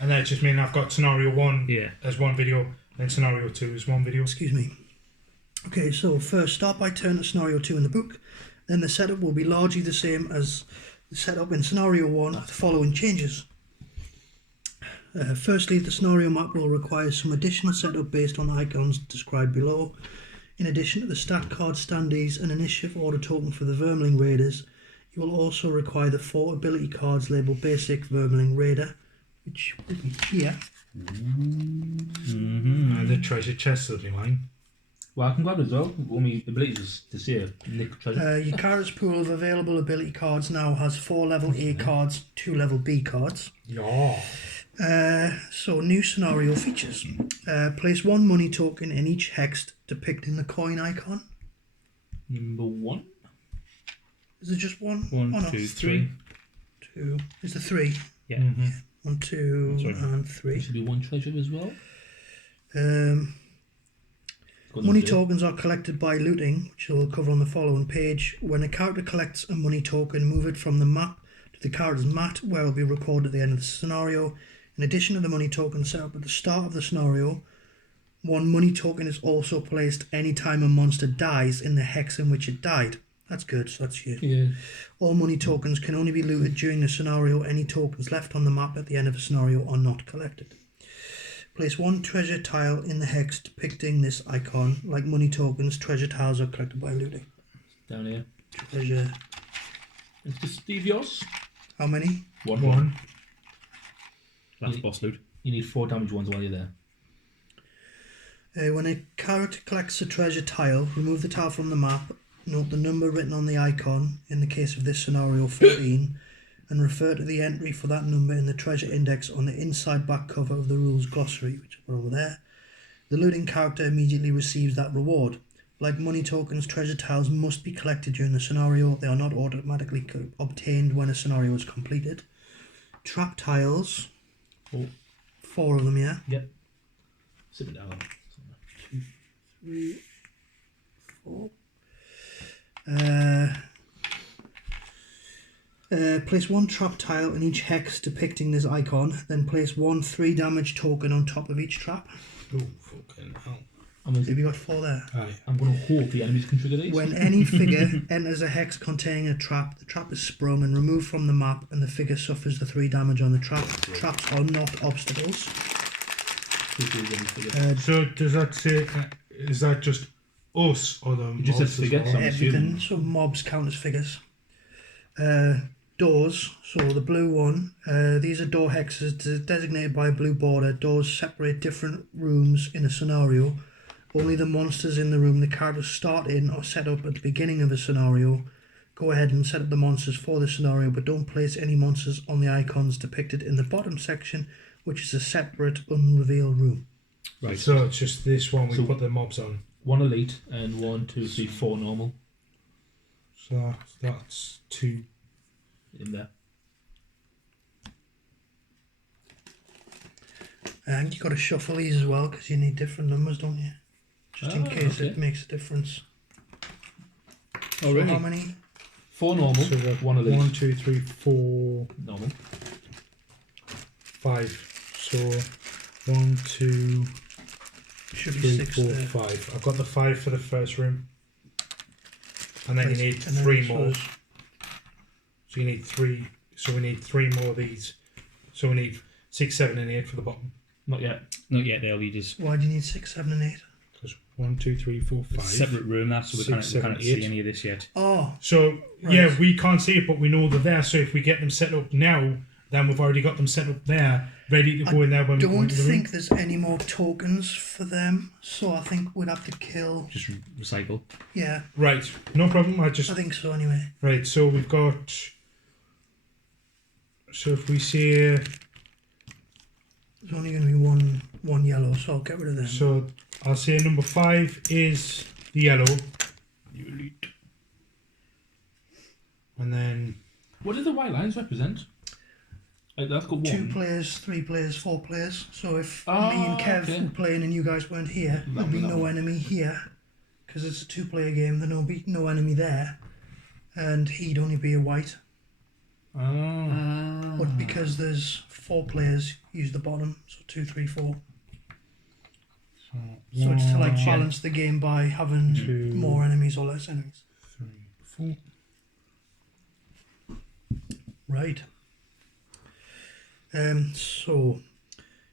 And that just means I've got scenario 1 Yeah. as one video, and scenario 2 as one video. Excuse me. Okay, so first start by turn to scenario 2 in the book. Then the setup will be largely the same as the setup in scenario 1 with the following changes. Firstly, the scenario map will require some additional setup based on the icons described below. In addition to the stat card standees and initiative order token for the Vermling Raiders, you will also require the 4 ability cards labelled Basic Vermling Raider, which will be here. And the treasure chest will be mine. Well, I can grab it as well. All my abilities to see a Nick treasure. Your character's pool of available ability cards now has 4 level A cards, 2 level B cards. Yeah. So new scenario features. Place 1 money token in each hex depicting the coin icon. Number 1. Is there just one? 1, Oh, no. 2, 3. 2. Is there 3? Yeah. 1, 2, Sorry. and There 3. should be 1 treasure as well. Money tokens are collected by looting, which we'll cover on the following page. When a character collects a money token, move it from the map to the character's mat, where it will be recorded at the end of the scenario. In addition to the money token set up at the start of the scenario, 1 money token is also placed anytime a monster dies in the hex in which it died. That's good, so that's you. Yeah. All money tokens can only be looted during the scenario. Any tokens left on the map at the end of the scenario are not collected. Place 1 treasure tile in the hex depicting this icon. Like money tokens, treasure tiles are collected by looting. Down here. Treasure. It's just Steve yours. How many? 1. That's boss loot. You need 4 damage ones while you're there. When a character collects a treasure tile, remove the tile from the map. Note the number written on the icon, in the case of this scenario 14, and refer to the entry for that number in the treasure index on the inside back cover of the rules glossary, which are over there. The looting character immediately receives that reward. Like money tokens, treasure tiles must be collected during the scenario. They are not automatically obtained when a scenario is completed. Trap tiles. 4 of them, yeah? Yep. Sit it down. 2, 3, 4. Place 1 trap tile in each hex depicting this icon, then place 1 3 damage token on top of each trap. Oh, fucking hell. Have you got 4 there? Aye. I'm going to hope the enemies can trigger these. When any figure enters a hex containing a trap, the trap is sprung and removed from the map, and the figure suffers the 3 damage on the trap. Traps are not obstacles. So does that say, is that just us or the Just mobs says figure, as well? so I'm Everything, assuming. so mobs count as figures. Doors, so the blue one, these are door hexes designated by a blue border. Doors separate different rooms in a scenario. Only the monsters in the room the characters start in are set up at the beginning of a scenario. Go ahead and set up the monsters for the scenario, but don't place any monsters on the icons depicted in the bottom section, which is a separate unrevealed room. Right. So it's just this one we So- put the mobs on. 1 elite and 1, 2, 3, 4 normal So that's 2. in there. And you've got to shuffle these as well, because you need different numbers, don't you? Just in case it makes a difference. Oh, really? How many? 4 normal, So we've got 1 elite. 1, 2, 3, 4, Normal. 5. So 1, 2, Should be 3, 6 4, there. 5. I've got the 5 for the first room. And then Right, you need and then 3 so more. there's- So you need 3. So we need 3 more of these. So we need 6, 7 and 8 for the bottom. Not yet. Not yet, they'll be just Why do you need 6, 7 and 8? Because 1, 2, 3, 4, 5. separate room, that's so we can't, Six, we seven, can't see eight. any of this yet. Oh, So Right. yeah, we can't see it, but we know they're there. So if we get them set up now, then we've already got them set up there, ready to go in there when we go don't into the room. think there's any more tokens for them, so I think we'd have to kill. Just recycle. Yeah, Right, no problem. I just I think so anyway. right. So we've got. So if we say There's only going to be one yellow, so I'll get rid of them. so, I'll say number 5 is the yellow, and then What do the white lines represent? Like that's got 1. 2 players, 3 players, 4 players. So if me Ah, and Kev okay. were playing and you guys weren't here, there'd be no enemy here. Because it's a 2-player game, there'd be no enemy there. And he'd only be a white. But because there's 4 players, use the bottom. So 2, 3, 4. So it's to like balance the game by having 2, more enemies or less enemies. 3, 4. Right. So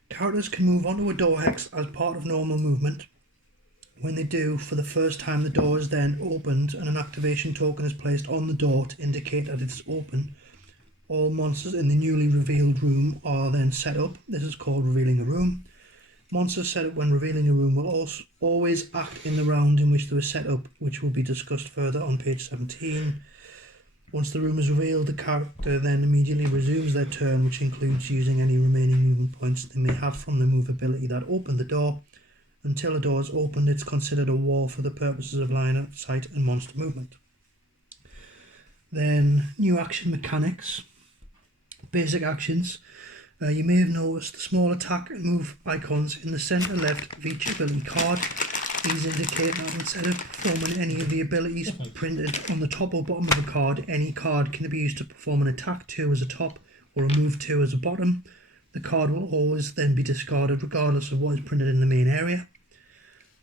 characters can move onto a door hex as part of normal movement. When they do, for the first time the door is then opened and an activation token is placed on the door to indicate that it's open. All monsters in the newly revealed room are then set up. This is called revealing a room. Monsters set up when revealing a room will also always act in the round in which they were set up, which will be discussed further on page 17. Once the room is revealed, the character then immediately resumes their turn, which includes using any remaining movement points they may have from the move ability that opened the door. Until a door is opened, it's considered a wall for the purposes of line of sight and monster movement. Then, new action mechanics. Basic actions. You may have noticed the small attack and move icons in the centre left of each ability card. These indicate that instead of performing any of the abilities printed on the top or bottom of a card, any card can be used to perform an attack 2 as a top or a move 2 as a bottom. The card will always then be discarded regardless of what is printed in the main area.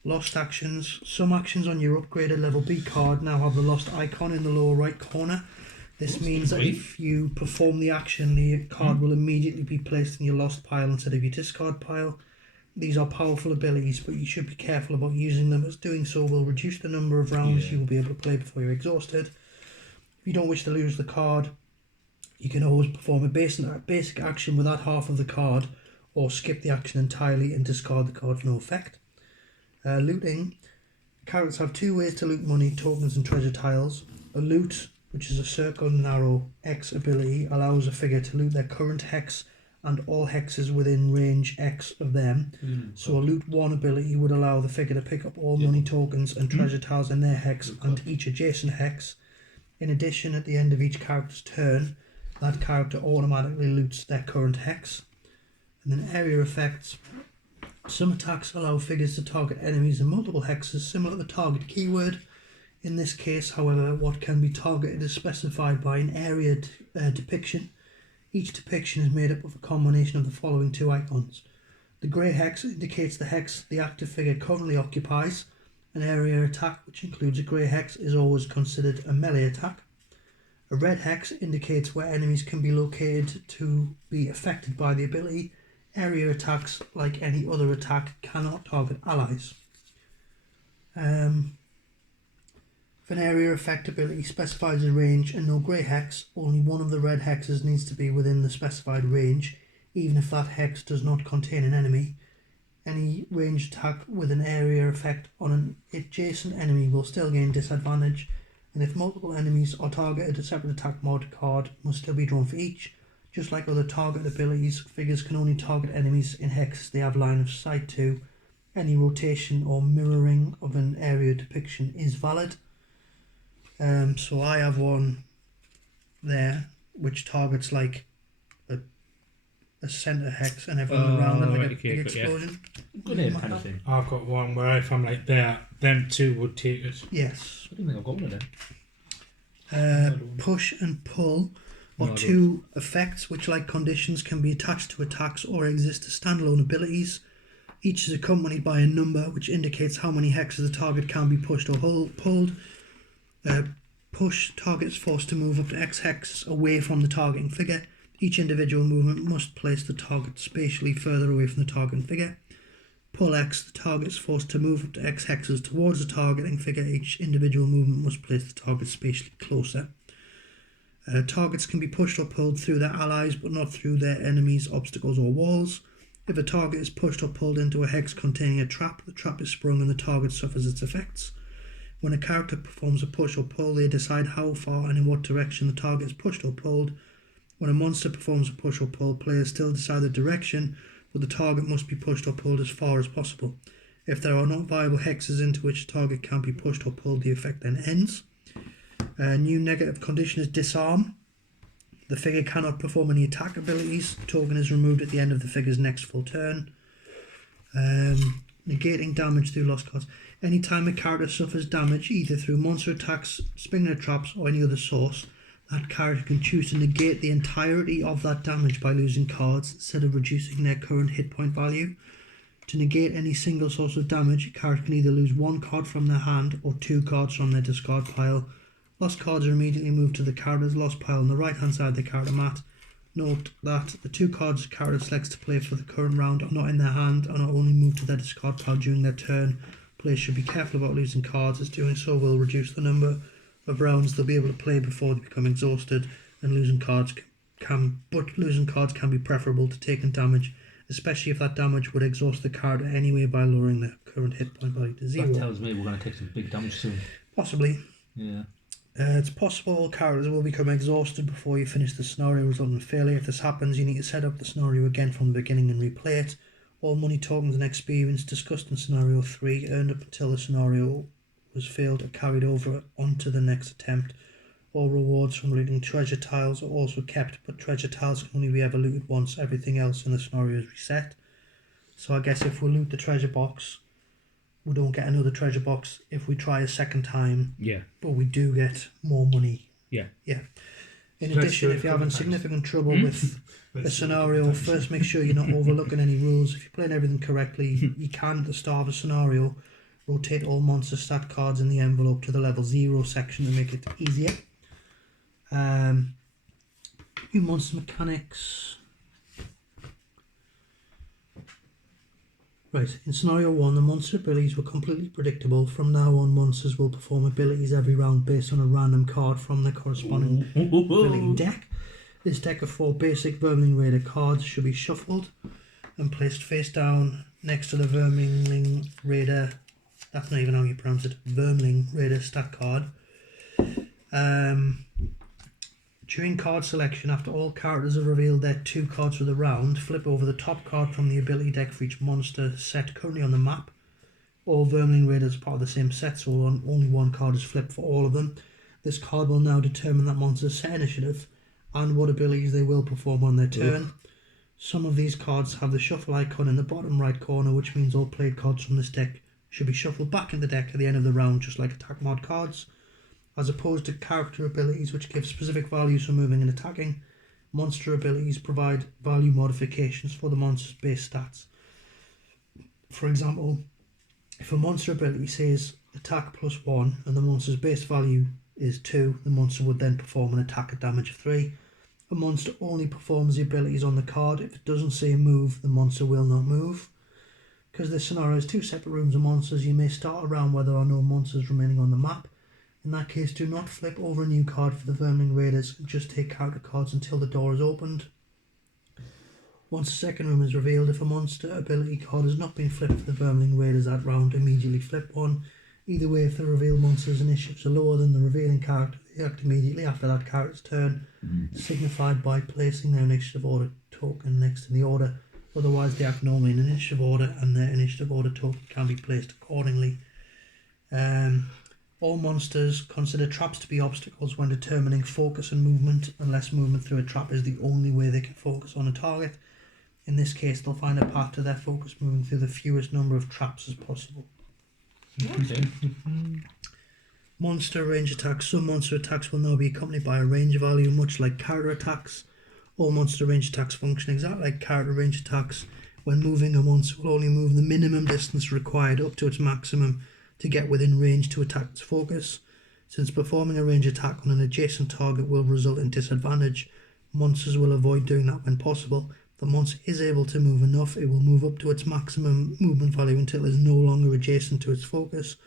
Lost actions. Some actions on your upgraded level B card now have the lost icon in the lower right corner. This means that if you perform the action, the card will immediately be placed in your lost pile instead of your discard pile. These are powerful abilities, but you should be careful about using them, as doing so will reduce the number of rounds you will be able to play before you're exhausted. If you don't wish to lose the card, you can always perform a basic action with that half of the card, or skip the action entirely and discard the card for no effect. Looting. Characters have 2 ways to loot money, tokens and treasure tiles. A loot, which is a circle and arrow X ability, allows a figure to loot their current hex and all hexes within range X of them. So a loot 1 ability would allow the figure to pick up all money tokens and treasure tiles in their hex and each adjacent hex. In addition, at the end of each character's turn, that character automatically loots their current hex. And then area effects. Some attacks allow figures to target enemies in multiple hexes, similar to the target keyword. In this case, however, what can be targeted is specified by an area depiction. Each depiction is made up of a combination of the following 2 icons. The grey hex indicates the hex the active figure currently occupies. An area attack, which includes a grey hex, is always considered a melee attack. A red hex indicates where enemies can be located to be affected by the ability. Area attacks, like any other attack, cannot target allies. If an area effect ability specifies a range and no grey hex, only one of the red hexes needs to be within the specified range, even if that hex does not contain an enemy. Any ranged attack with an area effect on an adjacent enemy will still gain disadvantage, and if multiple enemies are targeted, a separate attack mod card must still be drawn for each. Just like other target abilities, figures can only target enemies in hexes they have line of sight to. Any rotation or mirroring of an area depiction is valid. So I have one there which targets like a centre hex and everyone around it, like a big explosion. GloomHaven kind of thing. I've got one where if I'm like there, them 2 would take it. Yes. I don't think I've got one of them. Push and pull are 2 effects which, like conditions, can be attached to attacks or exist as standalone abilities. Each is accompanied by a number which indicates how many hexes a target can be pushed or pulled. Push, target is forced to move up to X hexes away from the targeting figure. Each individual movement must place the target spatially further away from the targeting figure. Pull X, the target is forced to move up to X hexes towards the targeting figure. Each individual movement must place the target spatially closer. Targets can be pushed or pulled through their allies, but not through their enemies, obstacles or walls. If a target is pushed or pulled into a hex containing a trap, the trap is sprung and the target suffers its effects. When a character performs a push or pull, they decide how far and in what direction the target is pushed or pulled. When a monster performs a push or pull, players still decide the direction, but the target must be pushed or pulled as far as possible. If there are not viable hexes into which a target can be pushed or pulled, the effect then ends. A new negative condition is disarm. The figure cannot perform any attack abilities. The token is removed at the end of the figure's next full turn. Negating damage through lost cards. Anytime a character suffers damage, either through monster attacks, spinners traps, or any other source, That character can choose to negate the entirety of that damage by losing cards instead of reducing their current hit point value. To negate any single source of damage, a character can either lose 1 card from their hand or 2 cards from their discard pile. Lost cards are immediately moved to the character's lost pile on the right hand side of the character mat. Note that the 2 cards the character selects to play for the current round are not in their hand and are only moved to their discard pile during their turn. Players should be careful about losing cards, as doing so will reduce the number of rounds they'll be able to play before they become exhausted, and losing cards can be preferable to taking damage, especially if that damage would exhaust the card anyway by lowering the current hit point value to 0. That tells me we're going to take some big damage soon. Possibly. Yeah. It's possible characters will become exhausted before you finish the scenario, resulting in failure. If this happens, you need to set up the scenario again from the beginning and replay it. All money tokens and experience discussed in scenario 3 earned up until the scenario was failed are carried over onto the next attempt. All rewards from looting treasure tiles are also kept, but treasure tiles can only be ever looted once. Everything else in the scenario is reset. So I guess if we loot the treasure box, we don't get another treasure box if we try a second time. Yeah. But we do get more money. Yeah. Yeah. In So let's addition, do it if you're a couple having of times. significant trouble with a scenario, first make sure you're not overlooking any rules. If you're playing everything correctly, you can, at the start of a scenario, rotate all monster stat cards in the envelope to the level 0 section to make it easier. New monster mechanics. Right, in scenario 1, the monster abilities were completely predictable. From now on, monsters will perform abilities every round based on a random card from their corresponding ability deck. This deck of 4 basic Vermling Raider cards should be shuffled and placed face down next to the Vermling Raider. That's not even how you pronounce it. Vermling Raider stat card. During card selection, after all characters have revealed their 2 cards for the round, flip over the top card from the ability deck for each monster set currently on the map. All Vermling Raiders are part of the same set, so only 1 card is flipped for all of them. This card will now determine that monster's set initiative and what abilities they will perform on their turn. Some of these cards have the shuffle icon in the bottom right corner, which means all played cards from this deck should be shuffled back in the deck at the end of the round, just like attack mod cards. As opposed to character abilities, which give specific values for moving and attacking, monster abilities provide value modifications for the monster's base stats. For example, if a monster ability says attack +1 and the monster's base value is 2, the monster would then perform an attack at damage of 3. A monster only performs the abilities on the card. If it doesn't say move, the monster will not move. Because this scenario has 2 separate rooms of monsters, you may start a round where there are no monsters remaining on the map. In that case, do not flip over a new card for the Vermling Raiders, just take character cards until the door is opened. Once the second room is revealed, if a monster ability card has not been flipped for the Vermling Raiders that round, immediately flip one. Either way, if the revealed monster's initiatives are lower than the revealing character, they act immediately after that character's turn, signified by placing their initiative order token next to the order. Otherwise, they act normally in initiative order, and their initiative order token can be placed accordingly. All monsters consider traps to be obstacles when determining focus and movement, unless movement through a trap is the only way they can focus on a target. In this case, they'll find a path to their focus moving through the fewest number of traps as possible. Okay. Monster range attacks. Some monster attacks will now be accompanied by a range value, much like character attacks. All monster range attacks function exactly like character range attacks. When moving, a monster will only move the minimum distance required up to its maximum to get within range to attack its focus. Since performing a range attack on an adjacent target will result in disadvantage, monsters will avoid doing that when possible. If the monster is able to move enough, it will move up to its maximum movement value until it is no longer adjacent to its focus.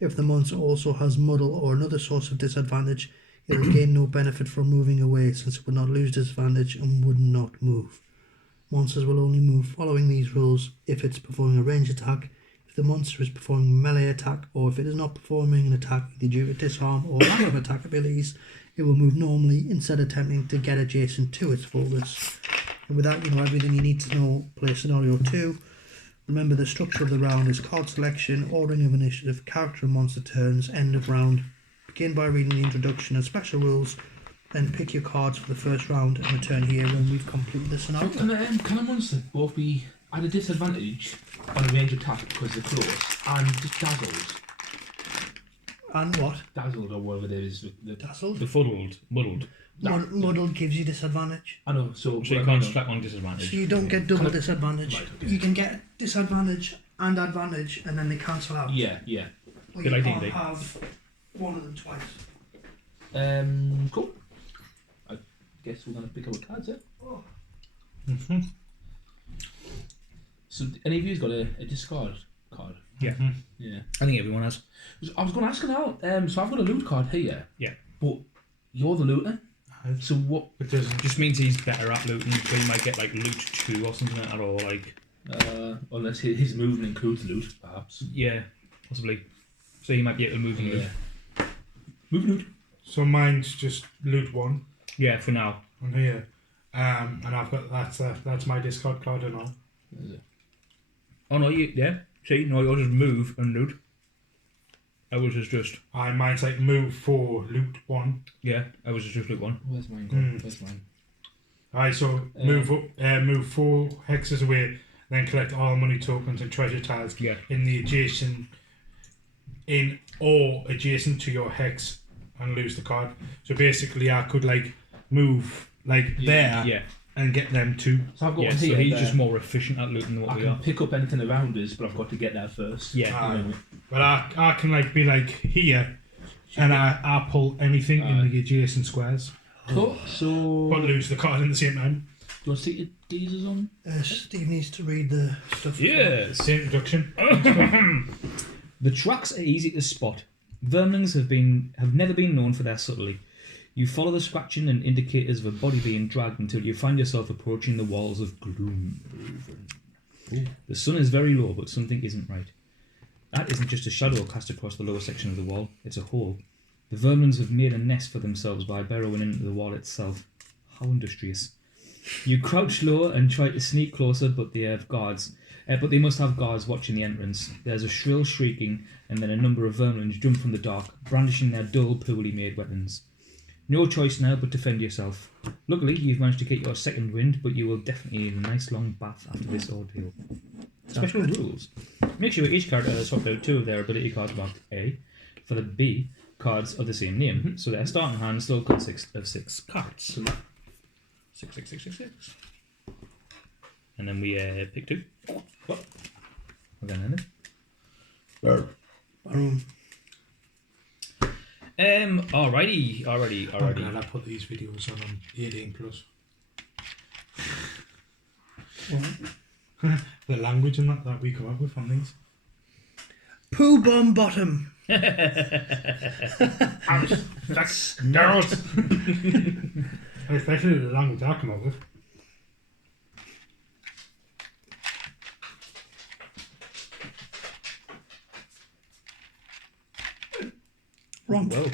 If the monster also has muddle or another source of disadvantage, it will gain no benefit from moving away, since it would not lose disadvantage and would not move. Monsters will only move following these rules if it's performing a range attack, if the monster is performing a melee attack, or if it is not performing an attack either due to disarm or lack of attack abilities, it will move normally instead of attempting to get adjacent to its focus. And with that, you know everything you need to know. Play scenario 2. Remember, the structure of the round is card selection, ordering of initiative, character and monster turns, end of round. Begin by reading the introduction and special rules, then pick your cards for the first round and return here when we've completed the scenario. Can a monster both be at a disadvantage on a range attack because they're close and just dazzled? And what? Dazzled or whatever it is. Dazzled. Befuddled, muddled. Muddled gives you disadvantage. I know, so So you can't strap on disadvantage. So you don't get double Can I- disadvantage. Right, okay. You can get disadvantage and advantage, and then they cancel out. Yeah. Or Bit you like can't D&D. have one of them twice. Cool. I guess we're gonna pick up a card, yeah? Mm-hmm. So any of you's got a discard card? Yeah. Yeah. I think everyone has. I was gonna ask now, so I've got a loot card here. Yeah. But you're the looter? So what It doesn't. Just means he's better at looting, so he might get like loot 2 or something like that, or like, unless his movement includes loot, perhaps. yeah, possibly. So he might be able to move and loot. Move loot. So mine's just loot 1 Yeah, for now. on here, and I've got that's my discard card and all. Is it? Oh no, yeah. See, no, you'll just move and loot. Ours is just, Mine's like move 4, loot 1. yeah, ours is just loot 1. Where's mine gone? Mm. Where's mine? Alright, so move 4 hexes away, then collect all money tokens and treasure tiles Yeah. in or adjacent to your hex and lose the card. So basically, I could like move like there Yeah, and get them too. So I've got yeah, one so here. he's there. just more efficient at looting than what I we can are. pick up anything around us, but I've got to get there first. Yeah. You know. But I can like be like here, and I pull anything in the adjacent squares, Cool. So but lose the card at the same time. do you want to stick your geezers on? Steve needs to read the stuff. Yes. The introduction. The tracks are easy to spot. Vermlings have never been known for their subtlety. You follow the scratching and indicators of a body being dragged until you find yourself approaching the walls of GloomHaven. The sun is very low, but something isn't right. That isn't just a shadow cast across the lower section of the wall, it's a hole. The vermlings have made a nest for themselves by burrowing into the wall itself. How industrious. You crouch lower and try to sneak closer, but they have guards. But they must have guards watching the entrance. There's a shrill shrieking, and then a number of vermlings jump from the dark, brandishing their dull, poorly made weapons. No choice now but to defend yourself. Luckily, you've managed to get your second wind, but you will definitely need a nice long bath after this ordeal. Special rules. Make sure each character has swapped out 2 of their ability cards marked A for the B cards of the same name, so their starting hand still consists of 6 cards. 6, 6, 6, 6, 6. And then we pick 2. What? Again, then. Alrighty. I'm glad I put these videos on 18 plus. The language and that we come up with on these. Poo bomb bottom. Especially the language I come up with. Wrong. Well.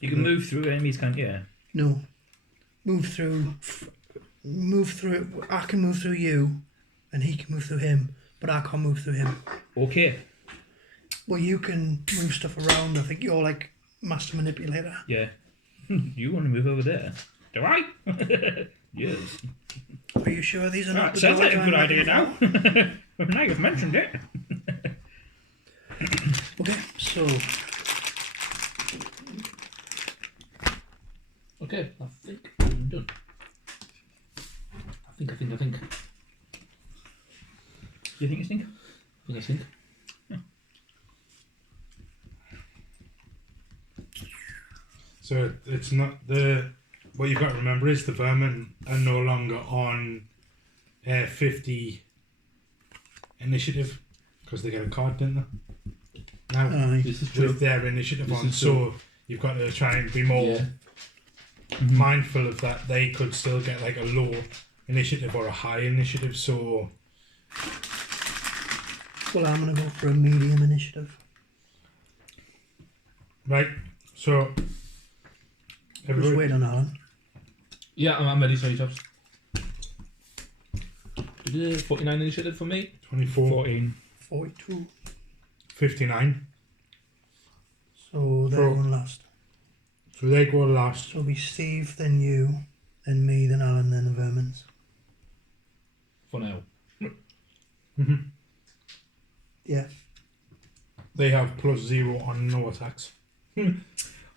You can move through enemies, can't you? No. Move through. I can move through you, and he can move through him, but I can't move through him. Okay. Well, you can move stuff around. I think you're like master manipulator. Yeah. You want to move over there? Do I? Yes. Are you sure these are not That the sounds doors like a I'm good idea looking now. Now you've mentioned it. for? Okay, so Okay, I think I'm done. I think. You think you think? I think. So it's not what you've got to remember is the vermin are no longer on 50 initiative because they get a card, didn't they? Now This is true. with their initiative This on, is so you've got to try and be more Yeah. mindful of that. They could still get like a low initiative or a high initiative. So well, I'm gonna go for a medium initiative. right, so Just everybody, wait on Alan. Yeah, I'm ready. Sorry, Chops. 49 initiative for me. 24, 14. 42. 59. So they're Throw. going last. So they go last. So it'll be Steve, then you, then me, then Alan, then the Vermins. For now. Mm-hmm. Yeah. They have +0 on no attacks.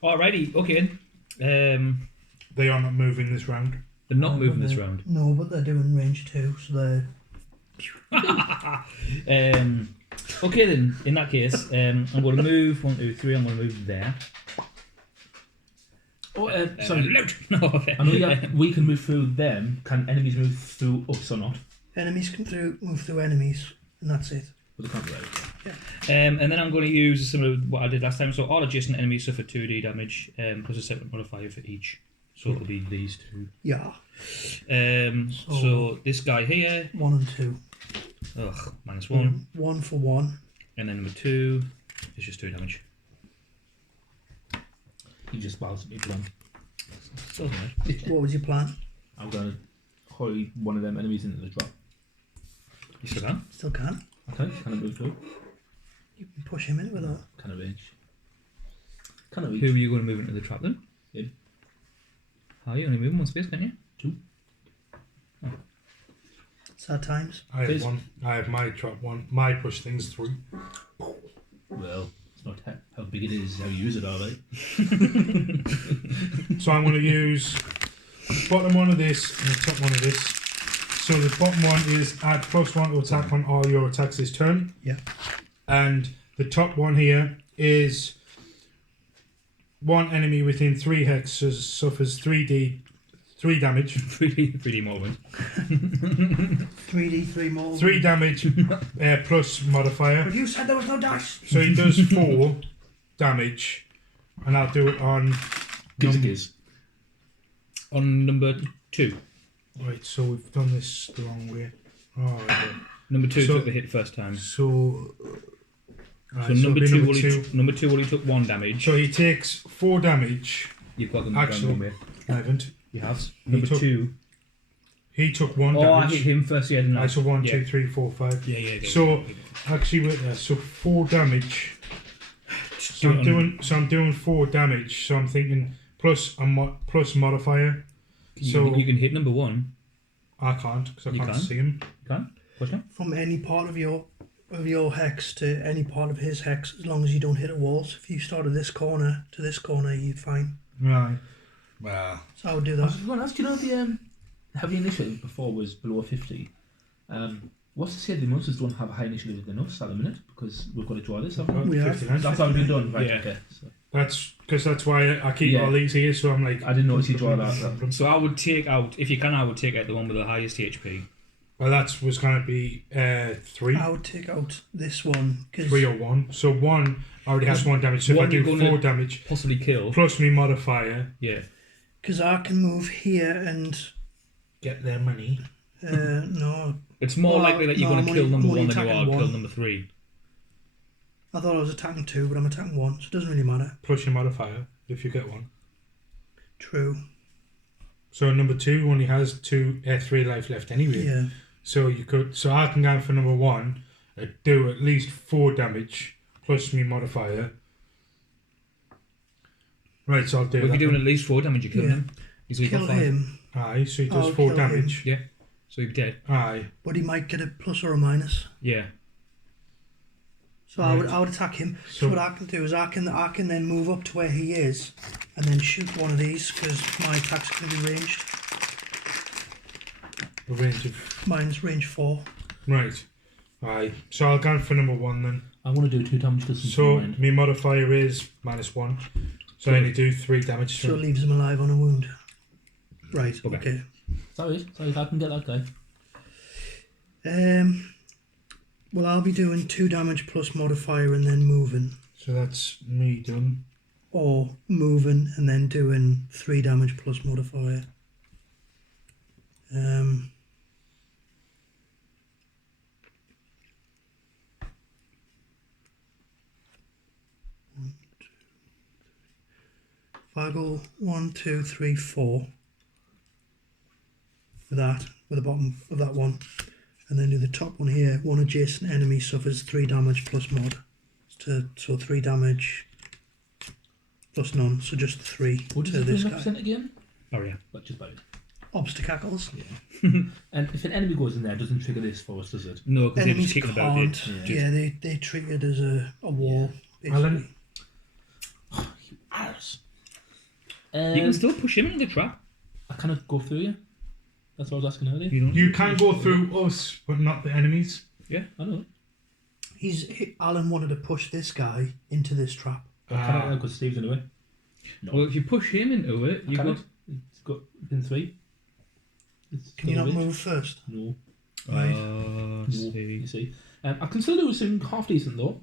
Alrighty, okay. They are not moving this round. They're not No, moving but this they're- round. No, but they're doing range 2, so they're... Okay then, in that case, I'm going to move 1, 2, 3. I'm going to move there. Oh, sorry. No, okay. I know we can move through them. Can enemies move through us or not? Enemies can move through enemies, and that's it. But they can't right. And then I'm going to use similar to what I did last time. So all adjacent enemies suffer 2d damage, plus a separate modifier for each. So it'll be these two. Yeah. So this guy here, 1 and 2. ugh, -1. 1 for 1. And then number 2 is just 2 damage. You just bounced me plan. Still right. What was your plan? I'm going to hurry one of them enemies into the trap. You still can? Still can. Okay, can I move through? You can push him in with that. Can I reach? Can I Who reach? are you going to move into the trap then? Him. How are you only moving one space, can't you? 2. Sad times. I have Please. 1. I have my trap 1. My push things 3. Well, it's not how big it is, how you use it, all right? So I'm going to use the bottom one of this and the top one of this. So the bottom one is add +1 to attack on all your attacks this turn. Yeah. And the top one here is one enemy within 3 hexes suffers 3 damage. 3D movement. 3D, 3 more. 3 damage plus modifier. But you said there was no dice. So he does 4 damage. And I'll do it on... Gives a giz. On number 2. Right, so we've done this the wrong way. Oh, okay. Number 2 So- took the hit first time. So... So number 2 number 2 only took 1 damage. So he takes 4 damage. You've got them Actually- down way. I haven't. You have. He Number took 2. He took 1 Oh, I damage. hit him first, yeah, didn't I? I saw 1, Yeah. 2, 3, 4, 5. Yeah. So actually, wait there. So 4 damage. So I'm doing 4 damage. So I'm thinking plus plus modifier. So you can hit number 1. I can't because I You can't can? see him. You can? Push him. From any part of your hex to any part of his hex, as long as you don't hit a wall. So if you started this corner to this corner, you're fine. Right. Well. So I would do I that. was going to ask, do you know the heavy initiative before was below 50? What's to say the monsters don't have a high initiative than us at the minute? Because we've got to draw this, haven't we? We have. 59. That's already been done, right? Yeah. Okay. So. That's because that's why I keep Yeah. all these here. So I'm like, I didn't notice you draw that. So I would take out, if you can, I would take out the one with the highest HP. well, that was going to be 3, I would take out this one because 3 or 1. So 1 already has 1 damage. So if I One you're do gonna- 4 damage Possibly kill. plus me modifier, Yeah. I can move here and get their money. no. It's more Well, likely that you're no, going to I'm kill only- number I'm only 1 than you attacking are kill one. number 3. I thought I was attacking 2, but I'm attacking 1, so it doesn't really matter. Plus your modifier if you get 1. True. So number 2 only has 3 life left anyway. Yeah. So you could. So I can go for number 1, do at least 4 damage plus me modifier. Right, so I'll do If you're that. doing at least 4 damage, you kill Yeah. him. He's only Kill got 5. him, Aye, so he does I'll 4 kill him. damage. Yeah. So he'd be dead. Aye, but he might get a plus or a minus. Yeah. So Right. I would attack him. So, So- what I can do is I can then move up to where he is, and then shoot one of these because my attack's going to be ranged. the range of. Mine's range 4. Right. Aye. So I'll go for number 1 then. I want to do 2 damage to something. So mind. me modifier is -1. So I only do 3 damage So to it leaves him alive on a wound. Right. Okay. Okay. Sorry, if I can get that guy. Well, I'll be doing 2 damage plus modifier and then moving, So that's me done. or moving and then doing 3 damage plus modifier. If I go 1, 2, 3, 4 with that, with the bottom of that one, and then do the top one here, one adjacent enemy suffers 3 damage plus mod. So 3 damage plus none, so just 3 What does to it this guy. represent again? Oh yeah. But just about it. Obstacles. And if an enemy goes in there, it doesn't trigger this for us, does it? No, because they're Enemies just kicking about it. can't. Yeah. Yeah, they treat it as a wall. Basically. Alan? Arse. You can still push him into the trap. I cannot go through you. That's what I was asking earlier. You don't. You can go through us, but not the enemies. I know. Alan wanted to push this guy into this trap. But can I because Steve's in the way? No. Well, if you push him into it, you Can got. it? It's got pin 3. It's Can you got not a reach. move first? No. Right. No, See. you see. I can still do some half decent though.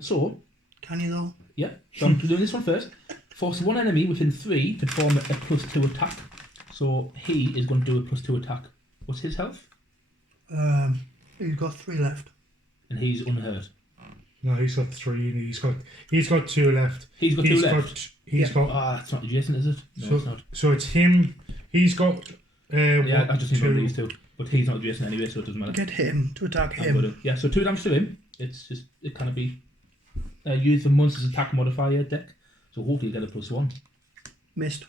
So, Can you though? yeah. So I'm doing this one first. Force one enemy within 3 to perform a +2 attack. So he is going to do a +2 attack. What's his health? You've got 3 left. And he's unhurt. No, he's got 3. He's got 2 left. He's got 2 left. He's Yeah. got. Ah, it's not adjacent, is it? No, it's not. So it's him. He's got. Yeah, I just need 2. these two. But he's not adjacent anyway, so it doesn't matter. Get him to attack I'm him. gonna- yeah, so 2 damage to him. It's just, it kind of be used the monster's attack modifier deck. So hopefully you get a +1. Missed.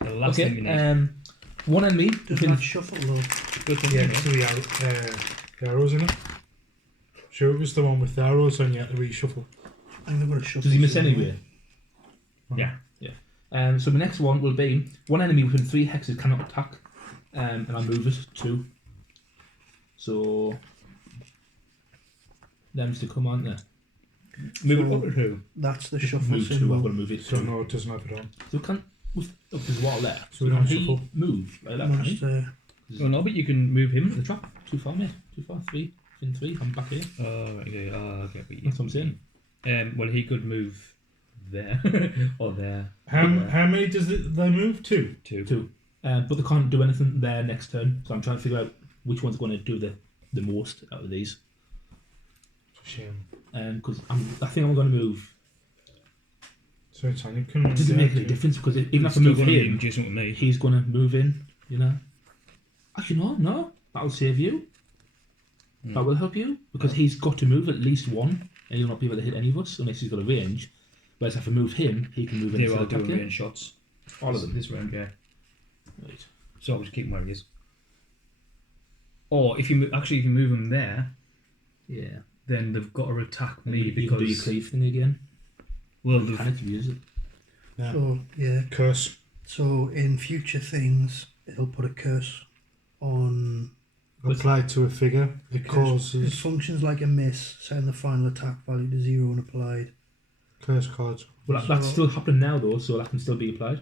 The last thing you need. One enemy Does within not shuffle though. Good thing, Yeah, you know. it's the arrows in it. Sure, it was the one with the arrows, and you had to reshuffle. I think they've got to shuffle. Does he miss some anyway? Yeah. So my next one will be one enemy within 3 hexes cannot attack, and I move it 2. So them's to come on there. Move So- it up to 2. That's the Just shuffle move 2. I've symbol. got to move it So 2. no, it doesn't have it on. So can there's wall there. So we can don't he shuffle. move like that? Can Must, he? Well, no, but you can move him. The trap too far, mate. Too far. 3 within 3. I'm back here. Oh, right, okay. Oh, okay. But That's what I'm saying. Well, he could move there or there. How many does they move? 2. 2. 2. But they can't do anything there next turn. So I'm trying to figure out which one's going to do the most out of these. Shame. Because I think I'm going to move. So it's on. You can. Does it make any difference? Because even if I move him, Jason with me. he's going to move in. You know. Actually, no. That'll save you. That will help you because he's got to move at least 1, and he'll not be able to hit any of us unless he's got a range. Whereas if I move him, he can move in. They and all still do attack you. range shots. All of them. This round, yeah. Right. So I'll just keep him where he is. Or if you if you move him there, Yeah. then they've got to attack me you can do your because cleave thing again. well, You can use it. Yeah. So yeah. Curse. So in future things, it'll put a curse on. Applied to a figure. It It causes functions like a miss, setting the final attack value to 0 and applied. curse cards. Well, that's still happening now though, so that can still be applied.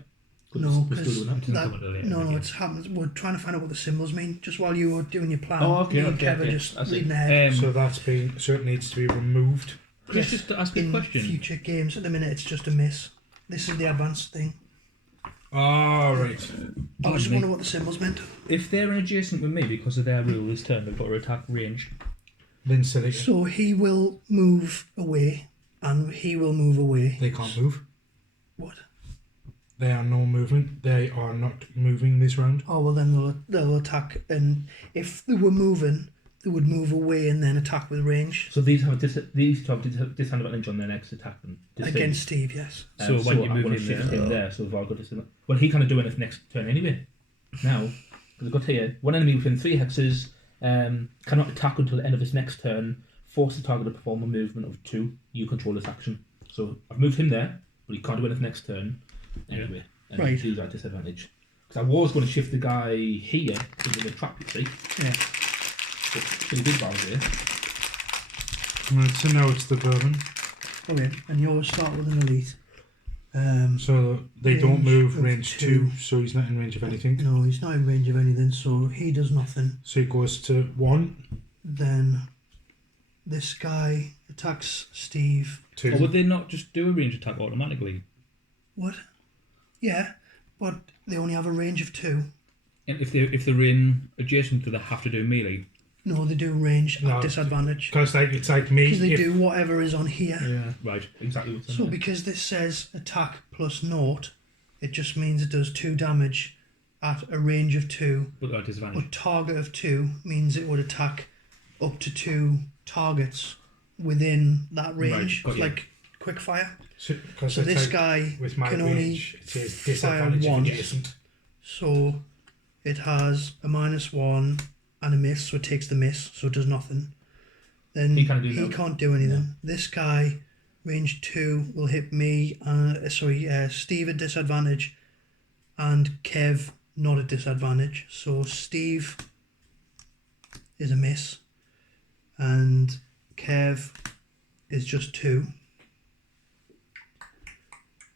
No, we're still doing that. doesn't that, come until later. no, it's happens. We're trying to find out what the symbols mean. Just while you were doing your plan, Oh, okay, me and okay, Kev are okay. just I see. reading ahead. So that's been. So it needs to be removed. Chris, just to ask a In question. future games, at the minute, it's just a miss. This is the advanced thing. Oh, right. I just Pardon me. wonder what the symbols meant. If they're adjacent with me because of their rule this turn, they've got to attack range. Then said it. So he will move away, and he will move away. They can't move. What? They are no movement. They are not moving this round. Oh well, then they'll attack, and if they were moving, they would move away and then attack with range So these have disadvantage on their next attack then. against Steve. Yes. So when you I move want him to shift there- him there, so they've all got disadvantage. Well, he can't do anything next turn anyway. Now, because I've got here, one enemy within 3 hexes cannot attack until the end of his next turn. Force the target to perform a movement of 2. You control this action. So I've moved him there, but he can't do anything next turn anyway. And Right. he's at disadvantage. Because I was going to shift the guy here into the trap, you see. Yeah. But the big bar here. Right, so now it's the vermin. Okay, and yours start with an elite. So they don't Range move of range 2. 2, so he's not in range of anything. No, he's not in range of anything, so he does nothing. So he goes to 1, Then this guy attacks Steve. 2. Or would they not just do a range attack automatically? What? Yeah, but they only have a range of 2. And if they're in adjacent to, they have to do melee. No, they do range No, at disadvantage. Because it's like me. Because they if- do whatever is on here. Yeah, right. Exactly what's So on there. because this says attack plus 0, it just means it does 2 damage at a range of 2. But at disadvantage. But target of 2 means it would attack up to 2 targets within that range. Right, got It's you. like quick fire. Because So this guy with my can range, only it says fire disadvantage if once. adjacent. So it has a -1 and a miss, so it takes the miss, so it does nothing. Then He can't do no- can't do anything. This guy, range 2, will hit me. Steve at disadvantage, and Kev not at disadvantage. So Steve is a miss, and Kev is just 2.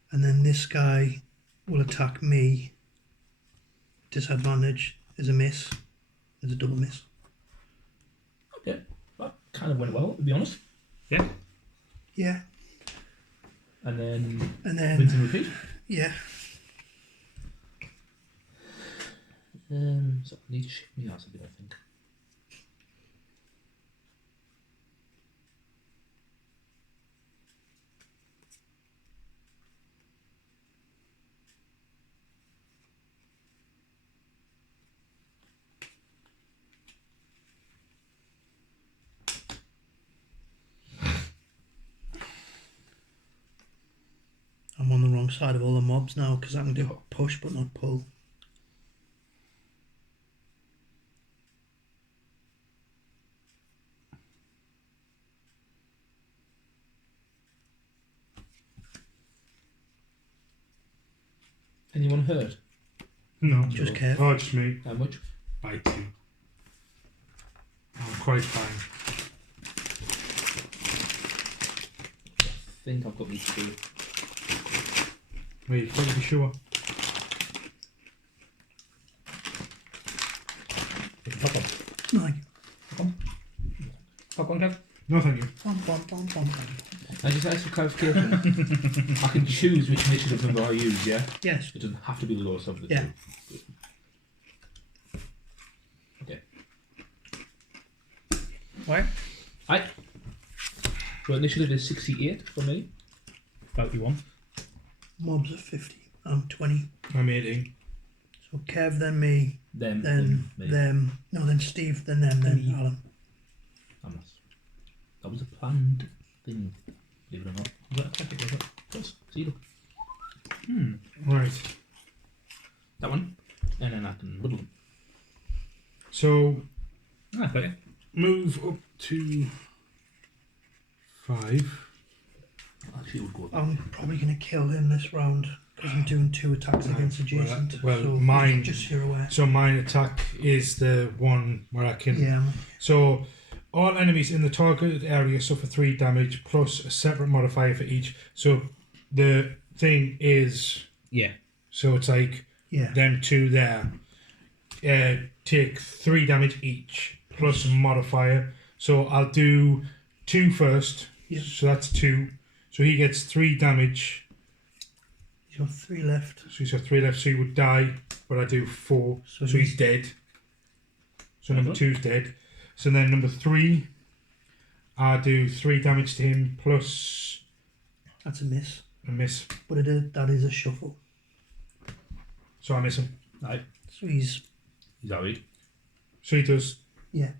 And then this guy will attack me. Disadvantage is a miss. Is a double miss. Okay, that kind of went well, to be honest. Yeah. Yeah. And then And rinse and repeat. yeah. So I need to shift my ass a bit, I think. I'm on the wrong side of all the mobs now because I can do push but not pull. Anyone hurt? No. Just Kev. Oh, just me. How much? By 2. I'm quite fine. I think I've got these 2. Wait, can you be sure? Pop on. Like, Pop on, Kev. No, thank you. bum, bum, bum, bum, bum. I just ask for clarification. I can choose which initiative number I use, yeah? Yes. It doesn't have to be the lowest of the Yeah. 2. Okay. Right? Aye. So initiative is 68 for me. 31. Mobs are 50. I'm 20. I'm 18. So Kev, then me, Then then me. them. No, then Steve, then them, then Me. Alan. That was a planned thing, believe it or not. Was that tactic, was it? Yes. See, look. Right. That one. And then I can muddle them. So, Ah, okay. move up to 5. Actually, it would go. I'm probably going to kill him this round because I'm doing 2 attacks Right, against adjacent. well, so mine- just so you're aware. So, mine attack is the one where I can. Yeah. So, all enemies in the targeted area suffer 3 damage plus a separate modifier for each. So, the thing is. Yeah. So, it's like Yeah. them 2 there. Take 3 damage each plus a modifier. So, I'll do 2 first. Yeah. So, that's 2. So, he gets 3 damage. He's got 3 left. So he's got 3 left, so he would die, but I do 4. So So he's dead. So number 2's dead. So then number 3, I do 3 damage to him plus That's a miss. a miss. But that is a shuffle. So I miss him. Aye. So he's. Is that right? So he does. Yeah.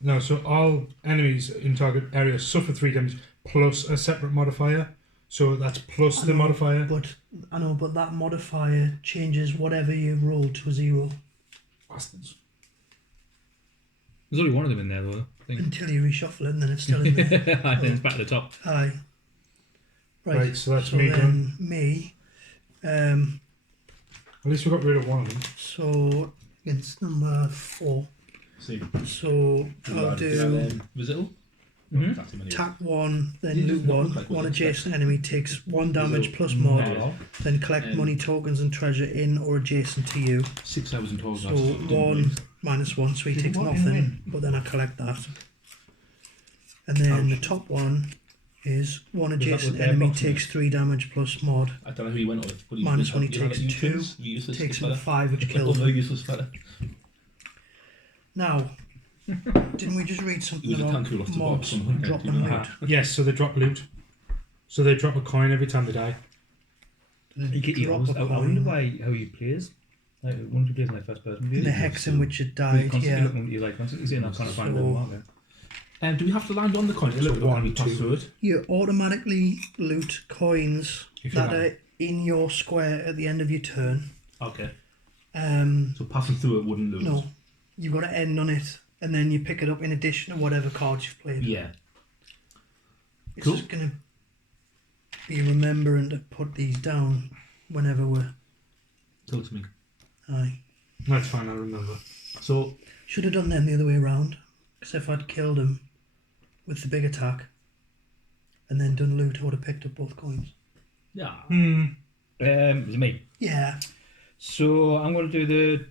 No, so all enemies in target area suffer 3 damage plus a separate modifier. So that's plus the modifier. But I know, but that modifier changes whatever you roll to a 0 Bastards. There's only one of them in there, though. I think. until you reshuffle it, and then it's still in there. I think it's back at the top. Aye. Right, so that's me done. Me. At least we got rid of one of them. So against number 4. See. So I'll do Visital? Mhm. That's him anyway. attack 1, then He loot does not 1. look like what One you adjacent enemy takes 1 damage Visible. plus mod. No. Then collect money tokens and treasure in or adjacent to you. 6,000 tokens. So 1 -1, so he Did takes what in nothing. win? But then I collect that. And then the top one is 1 that adjacent with their enemy box in takes 3 damage plus mod. I don't know who he went with, but he Minus one, he you know takes that 2, useless- useless Takes fella? him 5, which A kills other him. useless fella. Now, didn't we just read something He was a about tank off the mobs box and dropping went loot? Yes, so they drop loot. So they drop a coin every time they die. You Drop a I wonder coin. how you plays. Like, once you plays in like first person view. The hex in which it You're died, constantly yeah. looking at you like constantly seeing that kind of find a little So- marker. Do we have to land on the coin? So one, we pass two. through it. You automatically loot coins If you that like. are in your square at the end of your turn. Okay. Um, So passing through it wouldn't lose. no, you've got to end on it, and then you pick it up in addition to whatever cards you've played. Yeah. It's Cool. just going to be remembering to put these down whenever we're... Talk to me. Aye. That's fine, I remember. So Should have done them the other way around. Because if I'd killed him with the big attack and then done loot, I would have picked up both coins. yeah. Is it me? Yeah. So I'm going to do the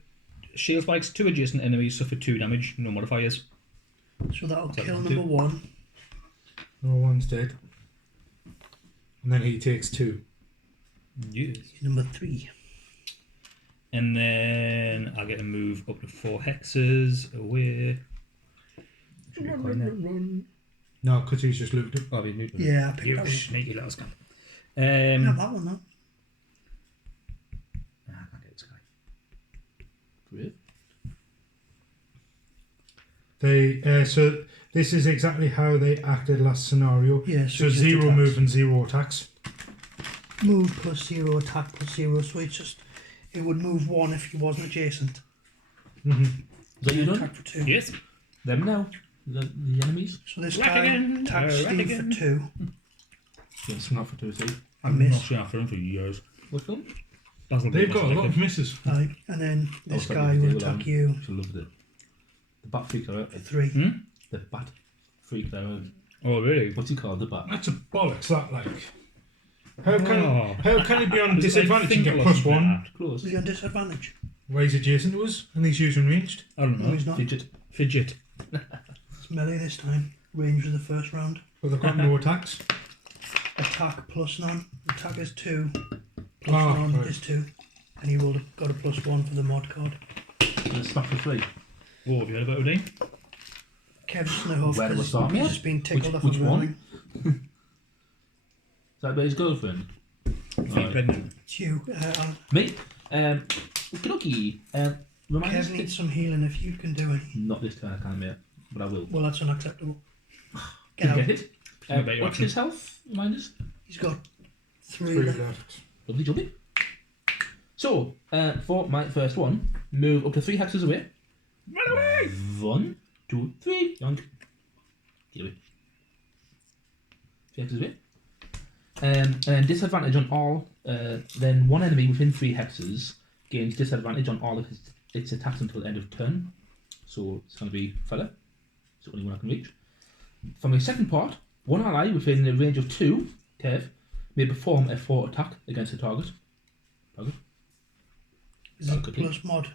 shield spikes. 2 adjacent enemies suffer 2 damage, no modifiers. So that'll Is that kill one number too? 1. No one's dead. And then he takes 2. Yes. Number 3. And then I'll get to move up to 4 hexes away. Should be a coin there. No, because he's just looked up. Oh, we moved it. Yeah, I picked You that one. sneaky little scamp. I can have that one though. I can't get it, Sky. Great. So this is exactly how they acted last scenario. Yeah, So just 0 attacks. move and 0 attacks. Move plus 0, attack plus 0. So it's just, it would move 1 if he wasn't adjacent. Mm-hmm. Is that you done? Attack for 2. Yes. Them now. The enemies. So this Whack guy again, attacks whack Steve again. for 2. Yes, not for 2 3. I I'm miss. not sure after him for years. What's them? Basil They've Bill got a must lot have of misses. Aye. And then this sorry, guy they will were attack on. you She loved it. The bat freak out. for 3. The bat freak out. Oh, really? What's he called? The bat. That's a bollocks, that, like. How Oh. can he be on Is it like disadvantage and get Finkel or plus something 1? like that? Close. Was he on disadvantage? Why he's adjacent to us and he's using ranged? I don't No, know. he's not. Fidget. Fidget. It's melee this time. Range was the first round. But they've got no attacks. Attack plus none. Attack is 2. Plus Ah, none right. is 2. And he will have got a plus 1 for the mod card. And it's not for 3. Whoa, have you heard about Odin? Kev's in a huff Where do we because start? he's just been tickled Which- off which of one? rolling. Is that about his girlfriend? Fake pregnant. It's you. Me? Okay. Remind us. Kev needs some healing if you can do it. Not this turn, I can't, mate. But I will. Well, that's unacceptable. Get Get out. it? I bet you What's reckon. his health? Remind us. He's got 3 3 left. left. Lovely jubbly. So, for my first one, move up to 3 hexes away. Run away! 1, 2, 3. Yoink. Get away. 3 hexes away. And then disadvantage on all. Then one enemy within 3 hexes gains disadvantage on all of its attacks until the end of turn. So it's going to be fella. It's the only one I can reach. For my second part, one ally within the range of 2, Kev, may perform a 4 attack against a target. Is it Okay. plus mod?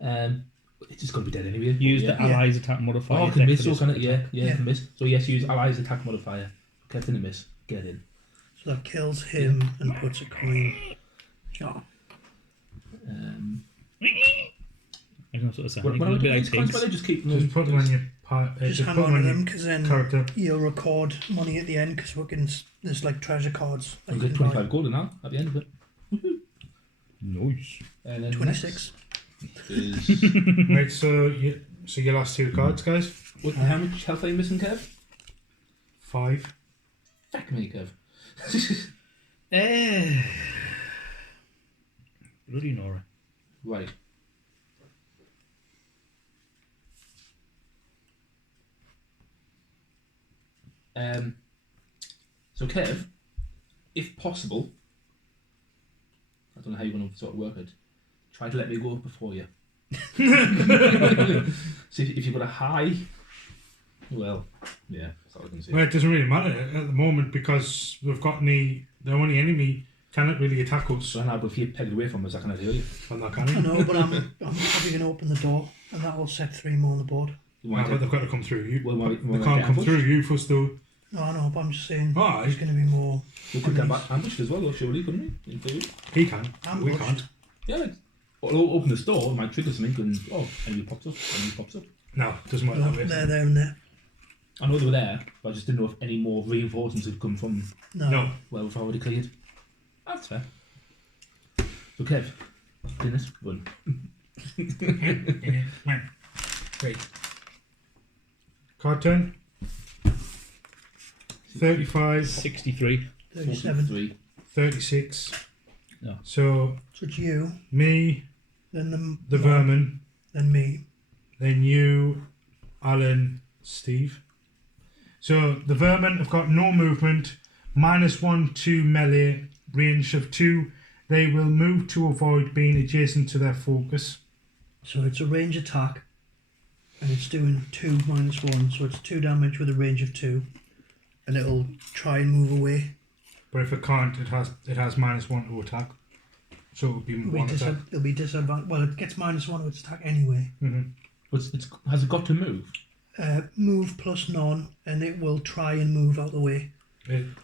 It's just going to be dead anyway. Use yeah. the allies attack modifier. Oh, deck can miss, for so this can it? Yeah, attack. yeah, can miss. So yes, use allies attack modifier. Kev didn't miss. Get in. So that kills him and puts a coin. Oh. I can sort of say. What It I could be do like with coins, things. but I just keep them. Just put them on your Just hang put on to on them your because then character. you'll record money at the end because there's like treasure cards. that I'll you get can buy. 25 gold now at the end of it. Nice. And then 26. next is Right, so your last 2 cards, guys. how much health are you missing, Kev? 5. Fuck me, Kev. Bloody Nora. Right. So Kev, if possible, I don't know how you're going to sort of work it. Try to let me go before you. So if you've got a high, well, yeah, that's all I can say. Well, it doesn't really matter at the moment because we've got the only enemy cannot really attack us. So now, but if you peg it away from us, I cannot hear you. And that I can know, but I'm probably going to open the door and that will set 3 more on the board. You But want they've got to come through you. Well, They can't come through you first, though. No, I know, but I'm just saying Aye. there's going to be more. we could get back ambushed as well, though, surely, couldn't we? In theory. He can. We Ambushed. can't. Yeah, like, well, open the store, it might trigger something, and enemy pops up, No, it doesn't work No, that way. they're there and there. I know they were there, but I just didn't know if any more reinforcements had come from No. where we've already cleared. That's fair. So, Kev, Dennis, run. Right. Card turn. 35, 63. 37. 43. 36. No. So So it's you, me, then the vermin, then me. then you, Alan, Steve. So the vermin have got no movement, -1 to melee, range of 2. They will move to avoid being adjacent to their focus. So it's a range attack, and it's doing 2 -1, so it's 2 damage with a range of 2, and it'll try and move away. But if it can't, it has -1 to attack. So it would be one attack. It'll be disadvantage. Well, it gets -1 to its attack anyway. Mm-hmm. Has it got to move? Move plus none, and it will try and move out the way.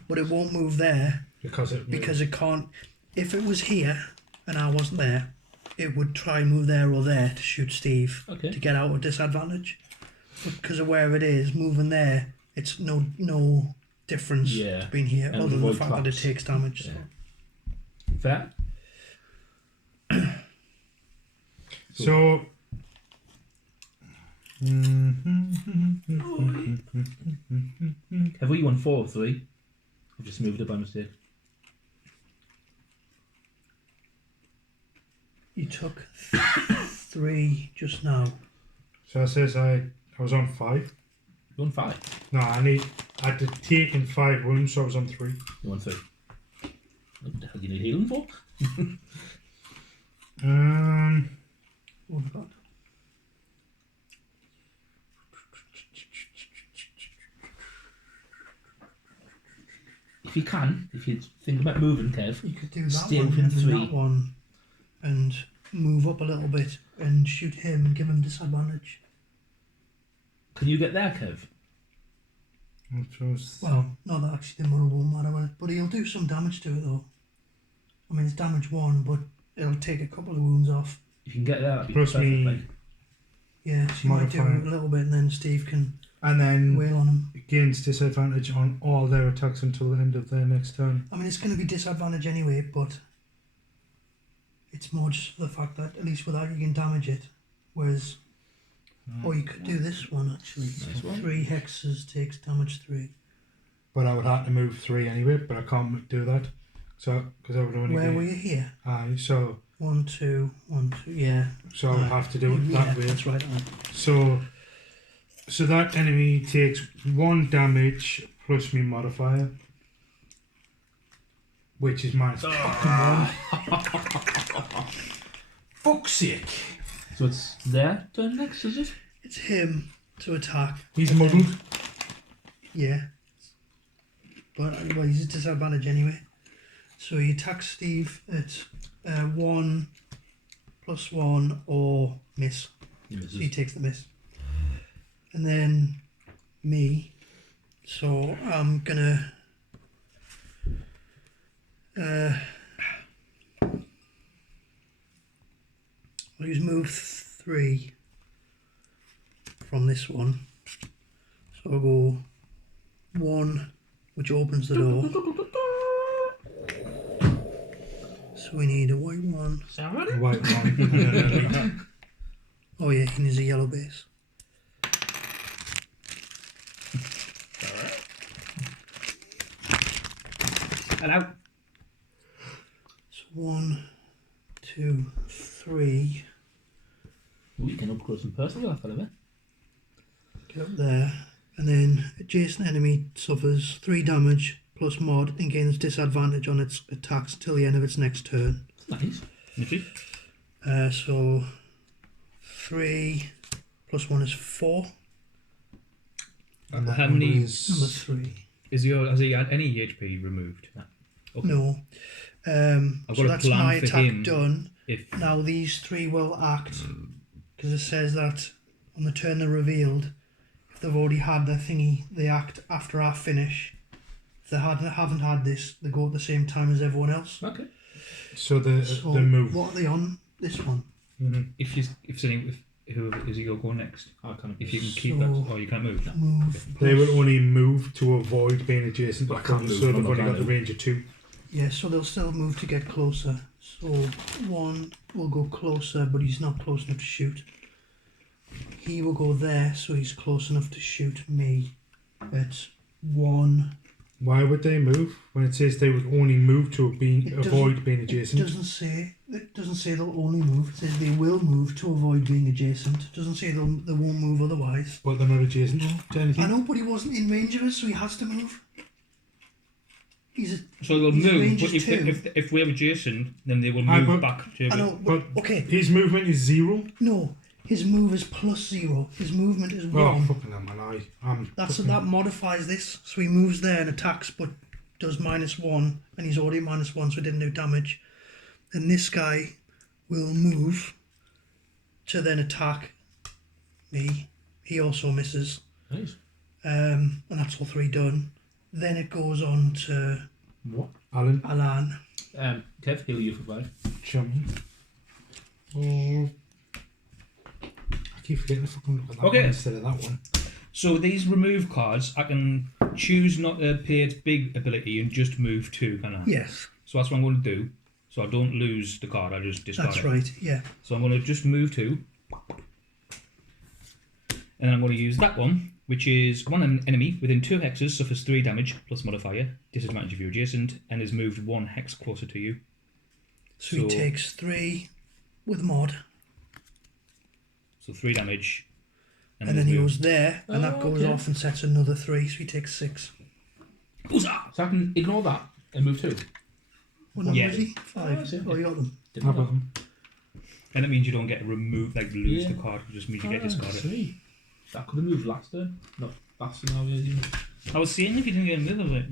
But it won't move there Because it can't. If it was here and I wasn't there, it would try and move there or there to shoot Steve Okay. to get out of disadvantage. But because of where it is, moving there, it's no difference Yeah. between here And other than the avoid fact that it traps. takes damage. Yeah. Fair. So. Have we won 4 or 3? I've just moved it by mistake. You took 3 just now. So it says I was on 5. You won 5. No, I'd taken 5 wounds, so I was on 3. You won 3. What the hell do you need healing for? Oh my god. If you think about moving, Kev, You could do that stay one within and then 3. that one, and move up a little bit and shoot him and give him disadvantage. Can you get there, Kev? Well, no, that actually won't matter, will it? But he'll do some damage to it though. I mean, it's damage 1, but it'll take a couple of wounds off. If you can get there, that'd be Plus perfect. me- Like. Yeah, so you might do Modify. it a little bit, and then Steve can And then wail on him. gains disadvantage on all their attacks until the end of their next turn. I mean, it's going to be disadvantage anyway, but it's more just for the fact that at least with that you can damage it. Whereas, or you could do this one actually. Nice one. 3 hexes takes damage 3. But I would have to move 3 anyway, but I can't do that. So, because I would only Where be... were you here? Aye, so 1, 2, 1, 2. Yeah. I would have to do it Yeah, that way. that's right. So that enemy takes 1 damage plus me modifier, which is minus fuck's sake. So it's their turn next, is it? It's him to attack. He's muddled. Yeah. But well, he's at disadvantage anyway. So he attacks Steve at 1 plus 1 or miss. He So he misses. takes the miss. And then me. So I'm gonna I'll use move 3 from this one. So I'll go 1, which opens the door. So we need a white one. A white one. And then a elite. Oh yeah, he needs a yellow base. Hello. So 1, 2, 3. We can up close and personal with that fella, Get up there. And then adjacent enemy suffers 3 damage plus mod and gains disadvantage on its attacks till the end of its next turn. Nice. Nifty. So 3 plus 1 is 4. And that How number many- is- Number 3. Has he had any HP removed? Okay. No. I've So got a that's plan my for attack him. done. If Now these 3 will act because it says that on the turn they're revealed, if they've already had their thingy, they act after I finish. If they haven't had this, they go at the same time as everyone else. Okay. So the So move. what are they on? This one. if whoever is your go next? I kind of. If you can keep So- that, or you can't move. Move. They plus- will only move to avoid being adjacent to But I can't focus, move, so I'm they've not only got gonna the range of 2. Yeah, so they'll still move to get closer. So 1 will go closer, but he's not close enough to shoot. He will go there, so he's close enough to shoot me at 1 Why would they move when it says they would only move to avoid being It adjacent? doesn't say. It doesn't say they'll only move. It says they will move to avoid being adjacent. It doesn't say they won't move otherwise. But they're not adjacent to anything. I know, but he wasn't in range of us, so he has to move. So they'll he's in move, range but of two. if we're adjacent, then they will Aye, move but- back to. I know, but okay. His movement is 0. No, his move is +0. His movement is Oh, 1. fucking hell, man. That modifies this. So he moves there and attacks, but does -1, and he's already -1, so it didn't do damage. And this guy will move to then attack me. He also misses. Nice. And that's all 3 done. Then it goes on to What? Alan, Alan. Kev, heal you for 5. chum. Oh. I keep forgetting to fucking look at that Okay. one instead of that one. So these remove cards, I can choose not to pay its big ability and just move 2, can I? Yes, So that's what I'm going to do. So I don't lose the card, I just discard that's it. right. Yeah. So I'm going to just move 2. And I'm going to use that one, which is one enemy within 2 hexes suffers 3 damage plus modifier, disadvantage if you're adjacent, and is moved 1 hex closer to you. So he takes 3 with mod, So 3 damage. and then he moved. goes there, and that goes okay. off and sets another 3, so he takes 6. Huzzah! So I can ignore that and move 2. What number Yeah. is he? 5. I see. Oh, you got them. Didn't I've know got them. And it means you don't get removed, like lose Yeah. the card, it just means you that. get discarded. See. That could have moved last turn. Not last scenario. You know. I was seeing if you didn't get a move, I was like,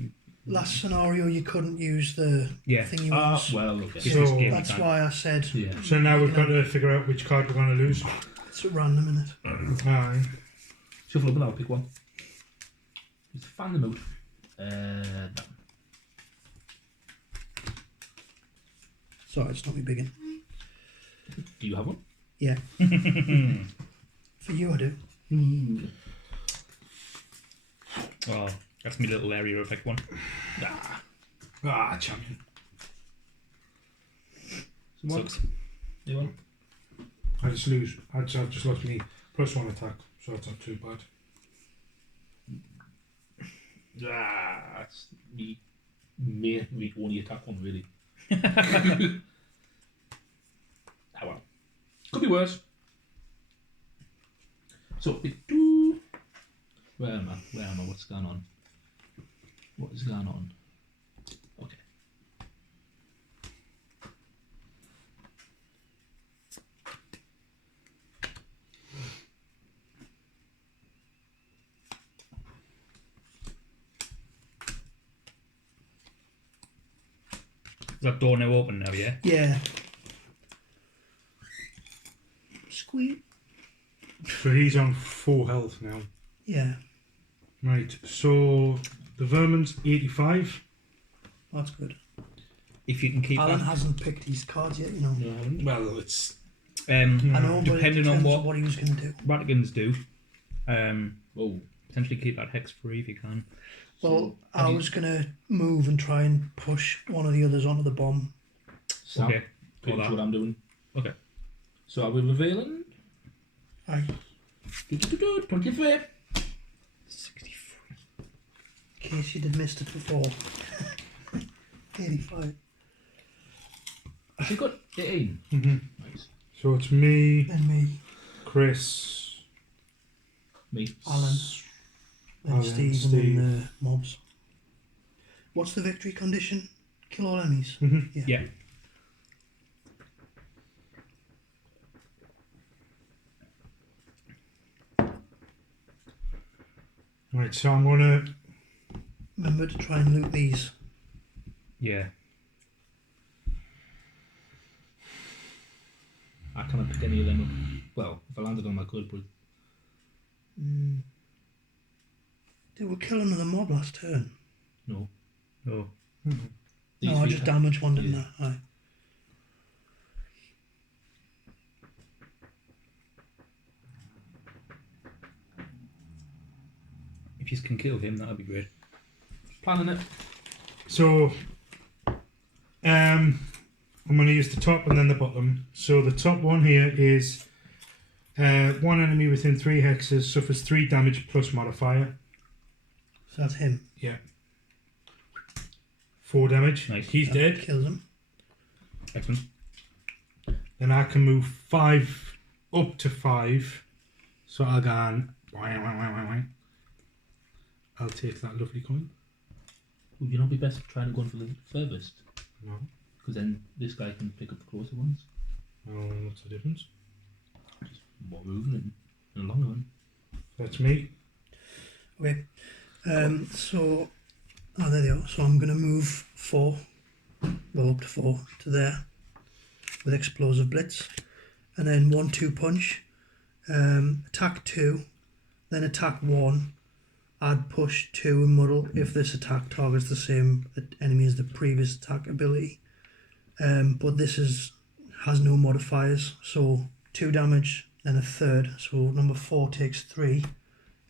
Last scenario, you couldn't use the yeah. thing you Ah, was. well, okay. It's just game That's time. why I said Yeah. So now we've got to figure out which card we're going to lose. it's at random, innit? Aye. Shuffle up and I'll pick one. Just fan them out. That. Sorry, it's not me biggin. Do you have one? Yeah. For you, I do. Oh, that's my little area effect one. Champion. Someone? Sucks. You want? I just lose. I've just lost me +1 attack, so that's not too bad. That's me. Me only attack one really. Ah well. Could be worse. So where am I? What's going on? What is going on? Okay. Is that door now open now, yeah? Yeah. Squeak. So he's on full health now. Yeah, Right, so the vermin's 85. that's good. If you can keep Alan that. hasn't picked his cards yet, you know. No, I haven't. Well, it's... I know, but it Depending on depends what- he was going to do. Ratigans do. Oh, Potentially keep that hex free if you can. Well, I was going to move and try and push one of the others onto the bomb. so Okay. pretty All much that. what I'm doing. Okay. So are we revealing? Aye. 23. 63. In case you did missed it before. 85. Has he got 18? Mhm. Nice. So it's me, Then me, Chris, Me. Alan, then Alan, Steve, Steve. and then the mobs. What's the victory condition? Kill all enemies. Mhm. Yeah. Right, so I'm gonna... Remember to try and loot these. Yeah. I can't pick any of them up. Well, if I landed on my could, but Did we kill another mob last turn? no. Oh. These No, I three just ta- damaged one, didn't Yeah. I? Aye. If you can kill him, that'd be great. Planning it. So, I'm going to use the top and then the bottom. So the top one here is one enemy within 3 hexes suffers 3 damage plus modifier. So that's him. Yeah. 4 damage. Nice. He's That dead. kills him. Excellent. Then I can move 5 up to 5. So I'll go on. I'll take that lovely coin. Would you not be best trying to go for the furthest? No. Because then this guy can pick up the closer ones. What's the difference? More movement and a longer one. That's me. Okay. So, there they are. So I'm going to move 4, well up to 4 to there with explosive blitz, and then 1-2 punch. Attack 2, then attack 1. Add push 2 and muddle if this attack targets the same enemy as the previous attack ability. But this has no modifiers, so 2 damage, then a third. So number 4 takes 3,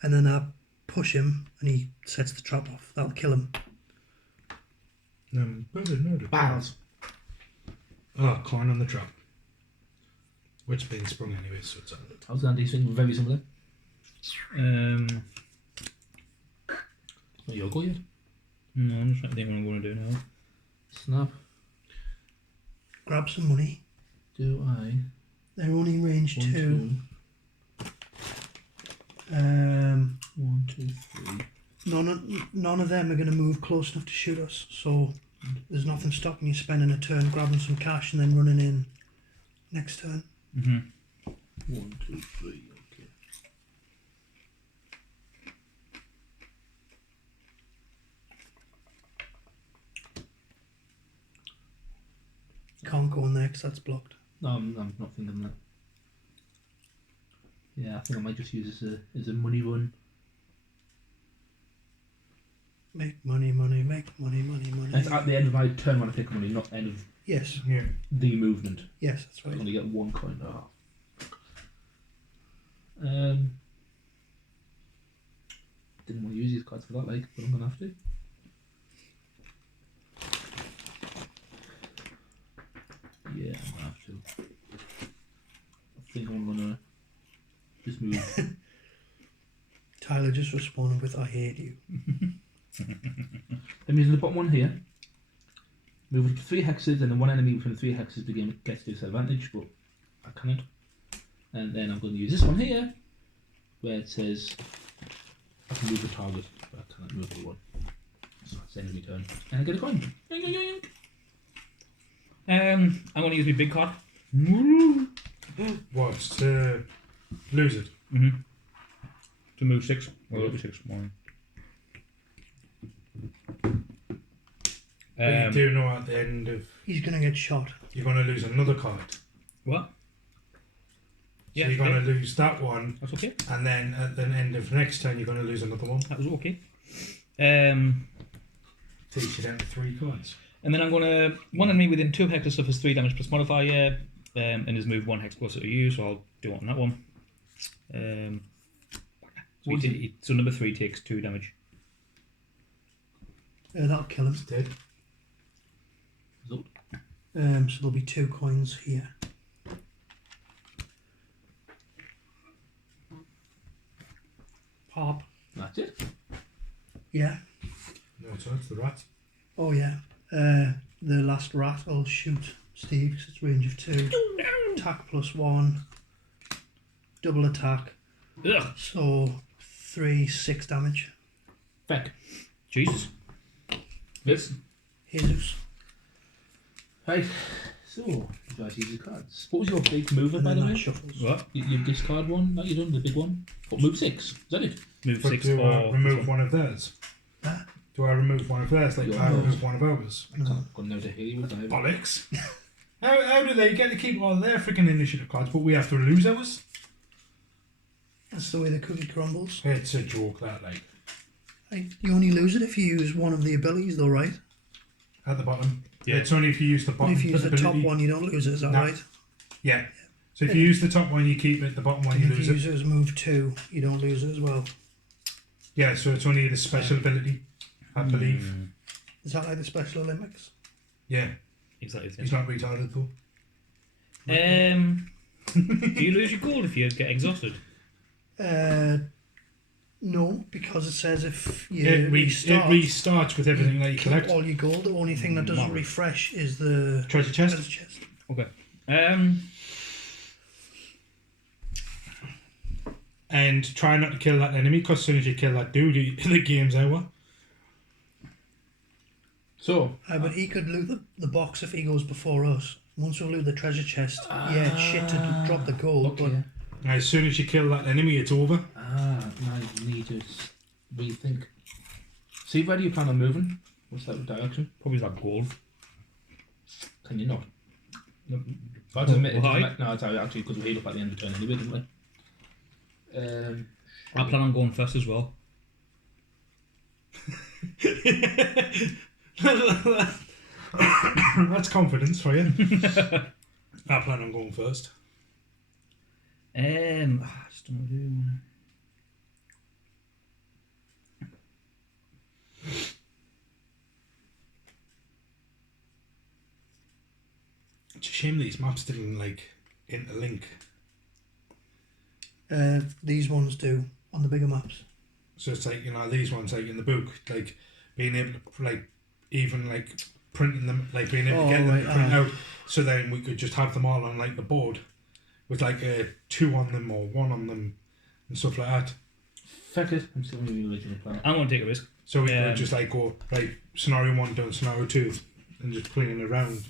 and then I push him and he sets the trap off. That'll kill him. Battles. Oh, coin on the trap. Which been sprung anyway, so it's alright. I was going to do something very similar. Not your go yet. No, I'm just trying to think what I'm going to do now. Snap. Grab some money. Do I? They're only range 1, 2. 2. 1, 2, 3. None of them are going to move close enough to shoot us, so there's nothing stopping you spending a turn, grabbing some cash, and then running in next turn. Mm-hmm. 1, 2, 3. Okay. Can't go in there because that's blocked. No, I'm not thinking that. Yeah, I think I might just use this as a money run. Make money, money, make money, money, money. It's at the end of my turn when I pick money, not the end of Yes, Yeah. the movement. yes, that's I right. only get 1 coin. Oh. Didn't want to use these cards for that, but I'm gonna have to. Yeah, I'm gonna have to. I think I'm gonna just move. Tyler just responded with, I hate you. I'm using the bottom one here. Move it to 3 hexes, and then one enemy within 3 hexes gets disadvantage, but I cannot. And then I'm going to use this one here, where it says I can move the target, but I cannot move the one. So it's the end of my turn. And I get a coin. Yoink, yoink, yoink, yoink. I'm going to use my big card. What? To lose it? Mm-hmm. To move 6. Well, it'll be 6. 1. But you do know at the end of... He's going to get shot. You're going to lose another card. What? So Yeah, you're going okay. to lose that one, That's okay. and then at the end of next turn, you're going to lose another one. That was okay. Takes you down to 3 cards. And then I'm going to... One enemy within 2 hexes suffers 3 damage plus modifier, and is moved 1 hex closer to you, so I'll do it on that one. So number 3 takes 2 damage. That'll kill him. It's dead. Result. So there'll be 2 coins here. Pop. That's it. Yeah. No, so it's the rat. Oh yeah. The last rat will shoot Steve 'cause it's range of 2. Attack plus 1. Double attack. Ugh. So 3, 6 damage. Feck. Jesus. Yes. Jesus. Right. So, you guys use your cards. What was your big mover, And by then the that way? shuffles. What? Your discard one that you done, the big one? What, move 6? Is that it? Move But 6 do I or... remove one of theirs? Huh? Do I remove one of theirs? Like I remove one of ours? I can't go now to hear you. Bollocks. How do they get to keep all their freaking initiative cards, but we have to lose ours? That's the way the cookie crumbles. It's a joke, that, You only lose it if you use one of the abilities though, right? at the bottom. Yeah. It's only if you use the But bottom. if you use the top ability. one, you don't lose it, is that No. right? Yeah. So if you use the top one, you keep it. The bottom one, And you if lose you it. use it as move 2, you don't lose it as well. Yeah, so it's only the special ability, I believe. Mm, Is that like the Special Olympics? Yeah. exactly. He's not retarded, though. Do you lose your gold if you get exhausted? No, because it says if you It restarts with everything that you keep collect. all your gold. The only thing that doesn't Marvel. refresh is the Treasure chest. treasure chest. Okay. And try not to kill that enemy, because as soon as you kill that dude, the game's over. So, But he could loot the box if he goes before us. Once we loot the treasure chest, yeah, it's shit to drop the gold, okay. Now, as soon as you kill that enemy, it's over. Now you need to rethink. See, where do you plan on moving? What's that direction? Probably that gold. Can you not? No, It doesn't make, why? no, it's actually because we healed up at the end of the turn anyway, didn't we? I plan on going first as well. That's confidence for you. I plan on going first. I just don't know. It's a shame these maps didn't interlink. these ones do on the bigger maps. So it's these ones in the book, being able to even printing them, being able to get them to print out, so then we could just have them all on the board with a 2 on them or 1 on them and stuff like that. Fuck it, I'm still going to be the original plan. I'm going to take a risk. So we could just go scenario 1 down scenario 2 and just playing around.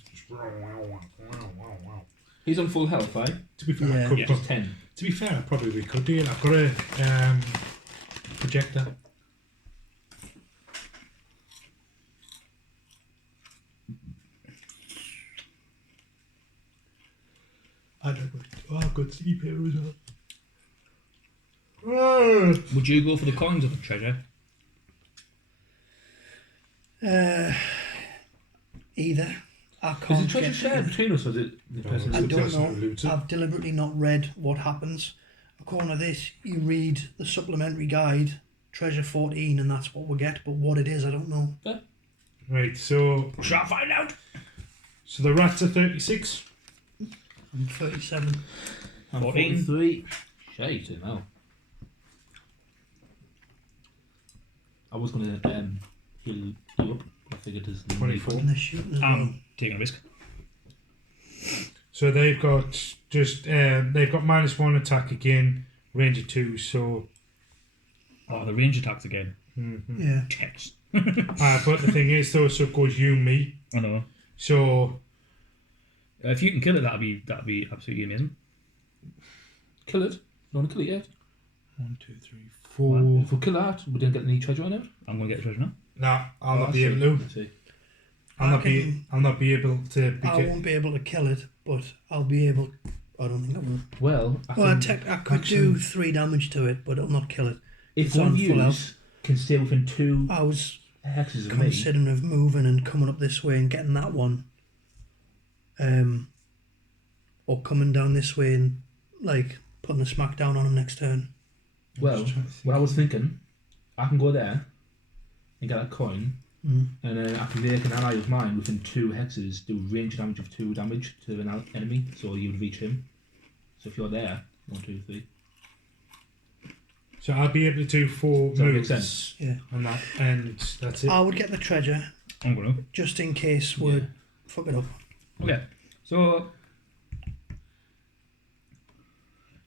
He's on full health, right? To be fair, Yeah. I could, Yeah. Just 10. to be fair, probably we could do it. I've got a projector. I've got sleep here as well. Would you go for the coins or the treasure? Either. I Is can't the treasure get shared between us, or is it the person I It's who's the don't person who know. loots it. I've deliberately not read what happens. According to this, you read the supplementary guide, Treasure 14, and that's what we get. But what it is, I don't know. Right, so Shall I find out? the rats are 36. I'm 37. I'm 14. 43. Shit, now. I was going to heal you up. I figured there's 24. And they're shooting as well. I'm taking a risk. So they've got -1 attack again, range of 2. So, Oh, the range attacks again. Yeah. Text. but the thing is though, so it goes you and me. I know. So If you can kill it, that'd be absolutely amazing. Kill it. You want to kill it yet? 1, 2, 3, 4. If we kill that, we don't get any treasure on it. I'm going to get the treasure now. Nah, I'll not I be see. able to. I see. I'll not be able to. I won't be able to kill it, but I'll be able. I don't think I will. Well, I could do 3 damage to it, but I'll not kill it. if it's one on of full you health. can stay within 2 I was hexes of me, considering of moving and coming up this way and getting that one. Or coming down this way and putting a smackdown on him next turn. well, what I was thinking, I can go there and get that coin, and then I can make an ally of mine within 2 hexes, do range damage of 2 damage to an enemy, so you would reach him. So if you're there, 1, 2, 3. So I'll be able to do 4 Does that make moves. sense? Yeah. And that's it. I would get the treasure I'm going to. just in case we fuck it up. Okay. So,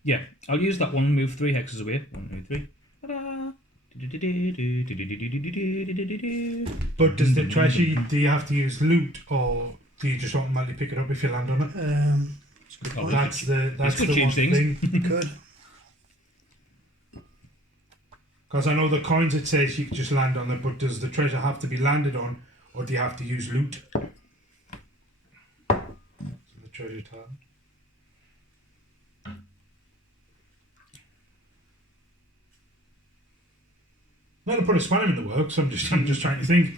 yeah, I'll use that one, move 3 hexes away. 1, 2, 3. Ta-da! But does the treasure? Do you have to use loot, or do you just automatically pick it up if you land on it? Oh, That's the could one change things. thing. You could. Because I know the coins, it says you can just land on it, but does the treasure have to be landed on, or do you have to use loot? So the treasure tile. Not to put a spanner in the works. I'm just trying to think.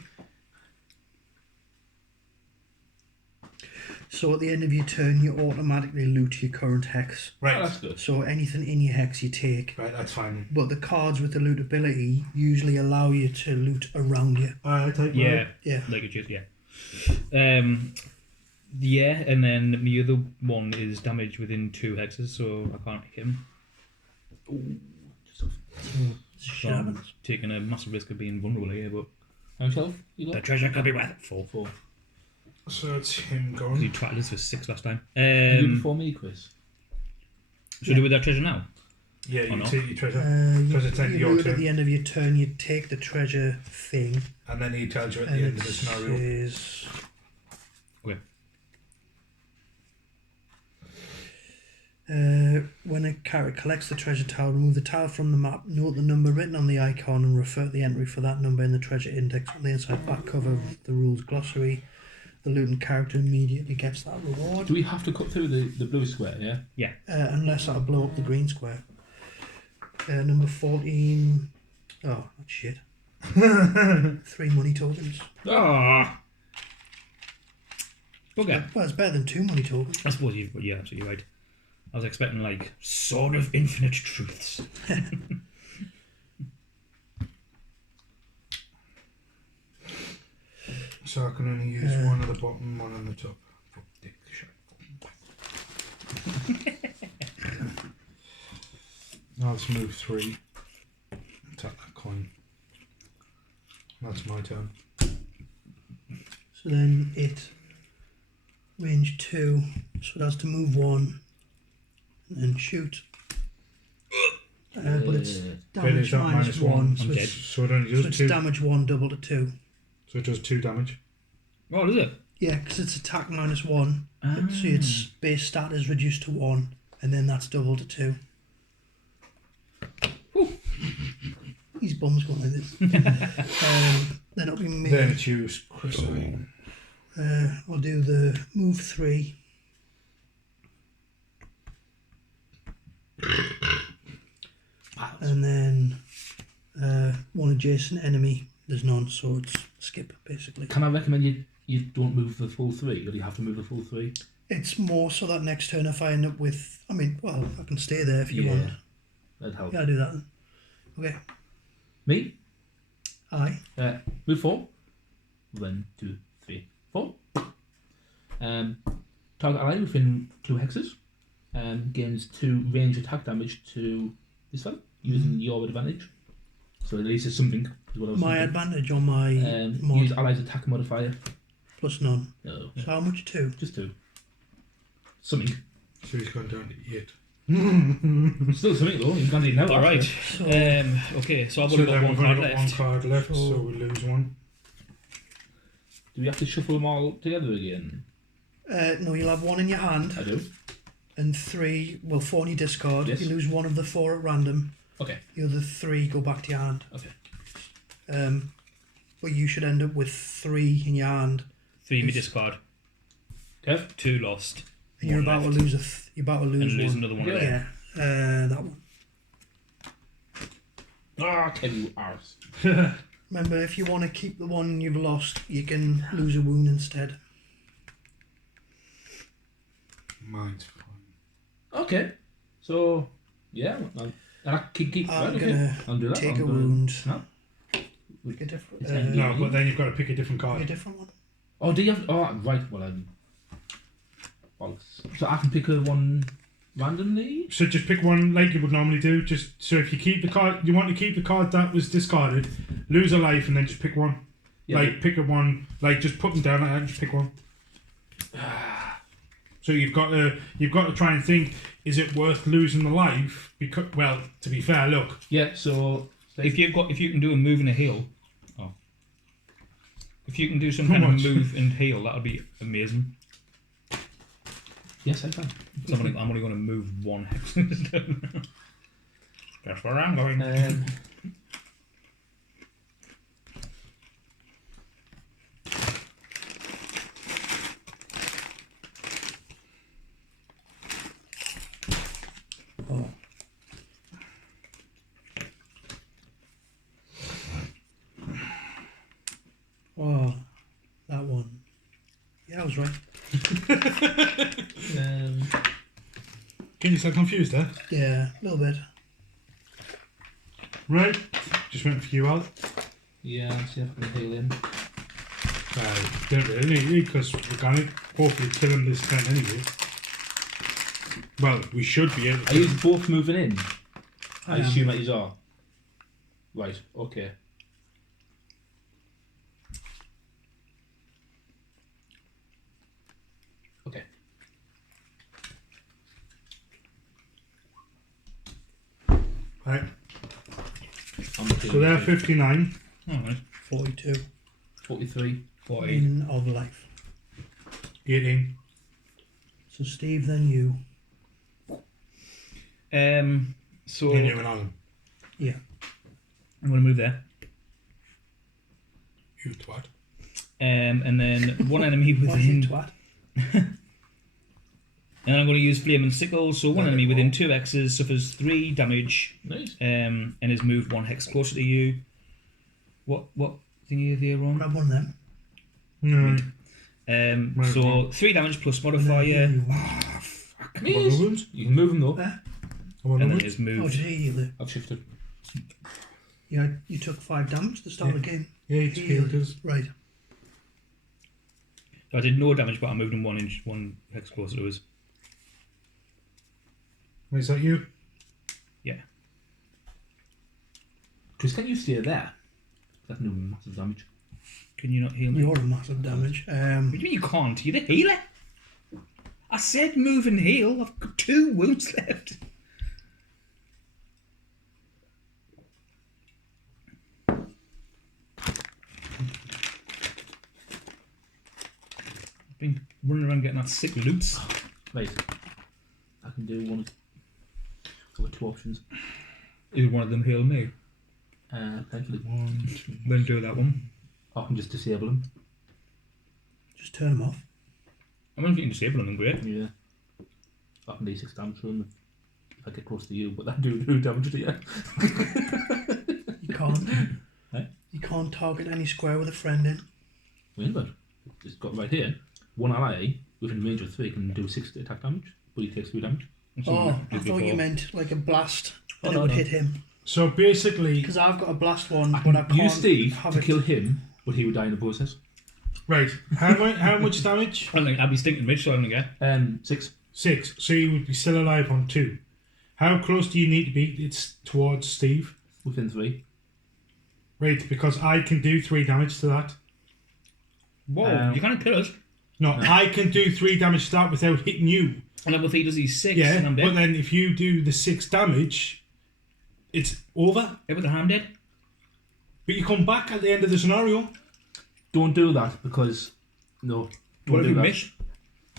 So at the end of your turn, you automatically loot your current hex. Oh, Right, that's good. So anything in your hex you take. right, that's fine. But the cards with the loot ability usually allow you to loot around you. Yeah, Yeah. like it just, yeah. Yeah, and then the other one is damage within 2 hexes, so I can't hit him. It's shit So happens. I'm taking a massive risk of being vulnerable here, but How yourself? You the got treasure could be worth 4. 4. So it's him He going. twatted us for 6 last time. And you before me, Chris. Should we do with that treasure now? Yeah, Or you not? take your treasure. You, Because it's end of you your do it at turn. the end of your turn. You take the treasure thing, And then he tells you at the and end it of the scenario. says, Okay. when a character collects the treasure tile, remove the tile from the map, note the number written on the icon, and refer to the entry for that number in the treasure index on the inside back cover of the rules glossary. The looting character immediately gets that reward, Do we have to cut through the blue square, yeah? unless that'll blow up the green square. Number 14. Oh, that's shit. 3 money tokens. Ah. Okay. Well, it's better than 2 money tokens. I suppose you're absolutely right. I was expecting like Sword of Infinite Truths. So I can only use one at the bottom, one on the top. Fuck, dick, shit. Now let's move 3. Tap a coin. That's my turn. So then it range 2, so it has to move 1 and then shoot. But it's damage not minus 1, so I'm it's, So it only so does it's 2. damage 1 double to 2. So it does 2 damage. Oh, is it? Yeah, because it's attack minus 1. Ah. So its base stat is reduced to 1, and then that's double to 2. These bombs going like this. Then it'll be me. Then it's used. Chris. I'll do the move 3. And then one adjacent enemy. There's none, so it's skip basically. Can I recommend you don't move the full 3, or do you have to move the full 3? It's more so that next turn if I end up with, I can stay there if you want. That'd help. Yeah, I'll do that then. Okay. Me? Aye. Move 4. 1, 2, 3, 4. Target ally within 2 hexes. Gains 2 range attack damage to this fellow using your advantage. So at least it's something. Is what I was My thinking. advantage on my mod Use allies attack modifier. plus none. No, So how much? 2? just 2. Something. So he's gone down to 8. Still something though. You can't even know. All right. So Okay, so I've So only got then one we've card only got one left. card left, So- so we lose one. Do we have to shuffle them all together again? no, you'll have 1 in your hand I do. and 3. Well, 4 in your discard. Yes. You lose 1 of the 4 at random. Okay. The other 3 go back to your hand. Okay. But you should end up with 3 in your hand. 3 in my discard. Kev? 2 lost. And you're One about to left. lose you're about to lose And lose one. another one. Yeah. Yeah. That one. Ah, Kev, you arse. Remember, if you want to keep the one you've lost, you can lose a wound instead. Mine's fine. Okay. So, yeah. I keep I'm right, okay. gonna I'll do that. take I'm a gonna- wound. No? Pick a different. It's handy. No, but then you've got to pick a different pick a card. different one. Oh, do you have... Oh, right. Well, bollocks. So I can pick a one randomly? So just pick one like you would normally do. Just so if you keep the card, you want to keep the card that was discarded, lose a life, and then just pick one. Yeah, Like pick a one. Like just put them down like that and just pick one. So you've got to try and think: is it worth losing the life? Because well, to be fair, look. Yeah, so... If you can do a move and a heal, if you can do some How kind of much? move and heal, that'll be amazing. Yes, I can. So I'm only going to move 1 hex. That's where I'm going. Oh. Oh, that one. Yeah, I was right. Get yourself confused there. Yeah, a little bit. Right. Just went for you out. yeah, let's see if I can heal him. Don't really need because we're going to hopefully kill him this turn anyway. Well, we should be able Are to. you both moving in? I I am. assume that you are. Right, okay. Okay. Right. I'm looking So they're at 59. Alright. 42. 43. 40. Meaning of life. 18. So Steve, then you. So You knew and Alan. Yeah. I'm going to move there. You twat. And then one enemy What's your within. twat? And I'm going to use Flame and Sickle. So one Okay. enemy within 2 hexes suffers 3 damage. Nice. And is moved 1 hex closer to you. What thingy are they wrong? Grab one of them. No. Right, So 3 damage plus And then modifier. heal you. Miss. You can move them though. Eh? And then is Oh, moved. did he heal it? I've shifted. Yeah, you took 5 damage at the start of the game. Yeah, it's He healed healed. us. Right. So I did no damage, but I moved him 1 inch, 1 hex closer to us. Is that you? Chris, can you stay there? That's no massive damage. Can you not heal me? You're a massive damage. What do you mean you can't? You're the healer. I said move and heal. I've got 2 wounds left. I've been running around getting that sick loots. Right. I can do one. I've got 2 options. Is one of them heal me? Potentially. 1, 2. Then do that one. I can just disable them. Just turn him off. I mean, if you can disable them, then great. Yeah. I can do 6 damage to them if I get close to you, but that do damage to you. You can't. Eh? You can't target any square with a friend in. Wait, but it's got right here. One ally within range of 3 can do 6 attack damage, but he takes 3 damage. That's what Oh, we I did thought you before. meant like a blast and Oh, it would no. hit him. So basically, Because I've got a blast one, I but I can can't use Steve have to it. kill him, but he would die in the process. right, how much damage? I'll be stinking rich, so I'm gonna get. 6. 6. So you would be still alive on 2. How close do you need to be? It's towards Steve. Within 3. Right, because I can do 3 damage to that. Whoa, you can't kill us. No, I can do 3 damage to that without hitting you. And then if he does these 6, Yeah, and I'm but dead. then if you do the 6 damage, it's over. Yeah, but then I'm dead. But you come back at the end of the scenario. Don't do that because. No. Don't What if do we that. miss?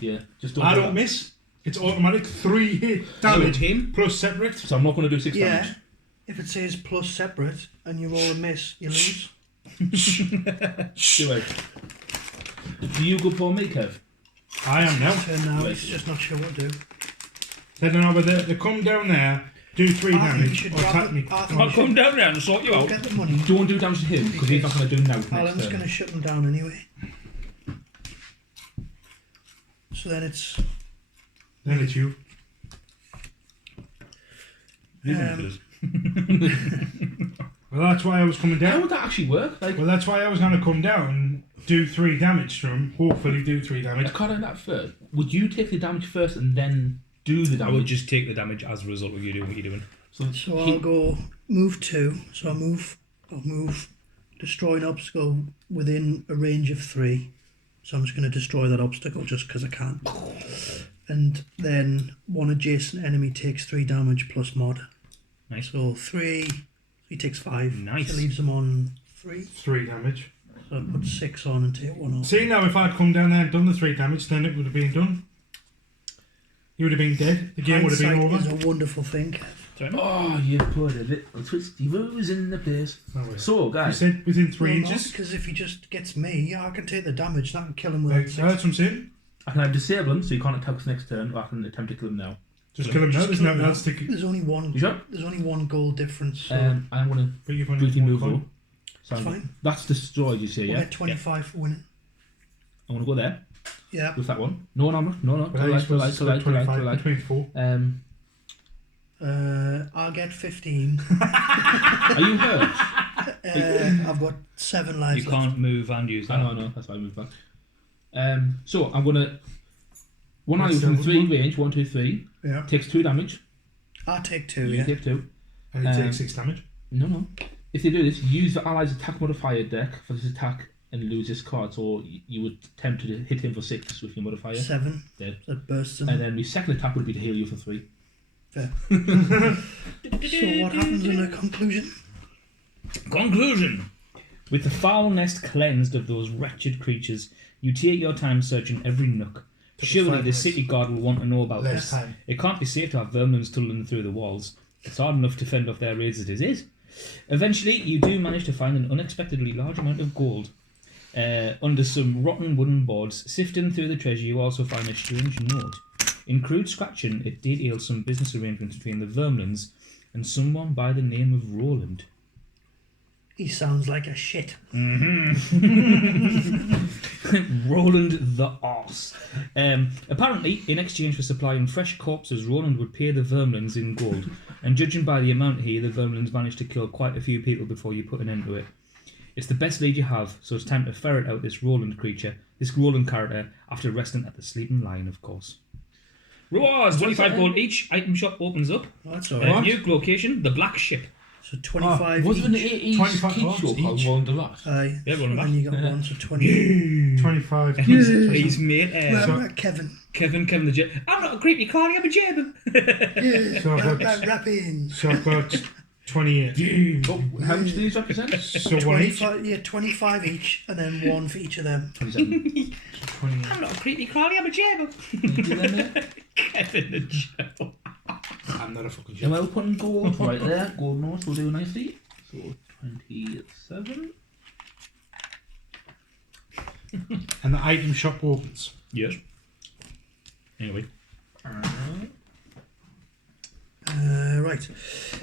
Yeah, just don't I do don't that. miss. It's automatic 3 hit damage him? plus separate. So I'm not going to do 6 Yeah. damage. If it says plus separate and you roll a miss, you lose. Do it. Do you go for me, Kev? I am now. Turn now, Right. he's just not sure what to do. I don't know whether they come down there, do 3 I think you damage, should or grab attack the- me. I think I'll you come should down there and sort you out. get the money. Don't do damage to him because he's not going to do now. Alan's going to shut him down anyway. So then it's Then it's you. Well, that's why I was coming How down. would that actually work? Like, Well, that's why I was going to come down, do 3 damage to him, hopefully do 3 I damage. can't do that first. Would you take the damage first and then do the I damage? would just take the damage as a result of you doing what you're doing. so I'll go move 2. So I'll move destroy an obstacle within a range of 3. So I'm just going to destroy that obstacle just because I can. And then one adjacent enemy takes 3 damage plus mod. Nice. So 3, he takes 5. Nice. So leaves him on 3. 3 damage. So I put 6 on and take 1 off. See, now if I'd come down there and done the 3 damage, then it would have been done. You would have been dead. The game would have been Hindsight over. is a wonderful thing. Oh, you put a little twisty rose in the place. No way. So, You guys, said within 3 inches. Because if he just gets me, yeah, I can take the damage. That can kill him Right, with that's what I'm saying. I can either disable him so you can't attack us next turn, or I can attempt to kill him now. Just kill him now. There's nothing else to kill. There's only one. You sure? There's only one goal difference. So I'm going to But you've only briefly one move coin. though. So it's fine. that's destroyed, you say, We'll yeah? get 25 for winning. I'm going to go there Yeah. with that one. No, no, no, But then you're supposed to split 25 between 4. Are I'll get 15. you hurt? I've got 7 lives You left. can't move and use that. I know, that's why I moved back. So I'm going to. One eye That's within the 3 one. range, 1, 2, 3. Yeah. Takes 2 damage. I'll take 2, You yeah. take 2. And he Um, takes 6 damage. No. If they do this, use the allies' attack modifier deck for this attack and lose this card. So you would attempt to hit him for 6 with your modifier. 7. Dead. That bursts him. And then the second attack would be to heal you for 3. Fair. So what happens in a conclusion? Conclusion. With the foul nest cleansed of those wretched creatures, you take your time searching every nook. Surely the city guard will want to know about Less this. time. It can't be safe to have vermins tunnelling through the walls. It's hard enough to fend off their raids as it is. Eventually, you do manage to find an unexpectedly large amount of gold. Under some rotten wooden boards, sifting through the treasure, you also find a strange note. In crude scratching, it details some business arrangements between the vermlins and someone by the name of Roland. He sounds like a shit. Roland the arse. Apparently, in exchange for supplying fresh corpses, Roland would pay the vermlins in gold. And judging by the amount here, the vermlins managed to kill quite a few people before you put an end to it. It's the best lead you have, so it's time to ferret out this Roland character, after resting at the Sleeping Lion, of course. Rewards, 25 gold each. Item shop opens up. Oh, that's alright. New location, the Black Ship. So 25 Wasn't each. it each 25 key cards show called each. Roland the Last? Aye. Yeah, Roland And you got one, so 20. 25. His mate, Kevin. Kevin the Jet. I'm not a creepy card, I'm a German. Yeah, So I've got- rapping. So I've got 28. Oh, how much do these represent? So one each. 25 each, and then one for each of them. 27. 28. I'm not a creepy card, I'm a German. Do them there? Kevin the Jet. I'm not a fucking And shit. we'll put in gold right there. Gold notes will do nicely. So 27. And the item shop opens. Yes. Anyway. Right.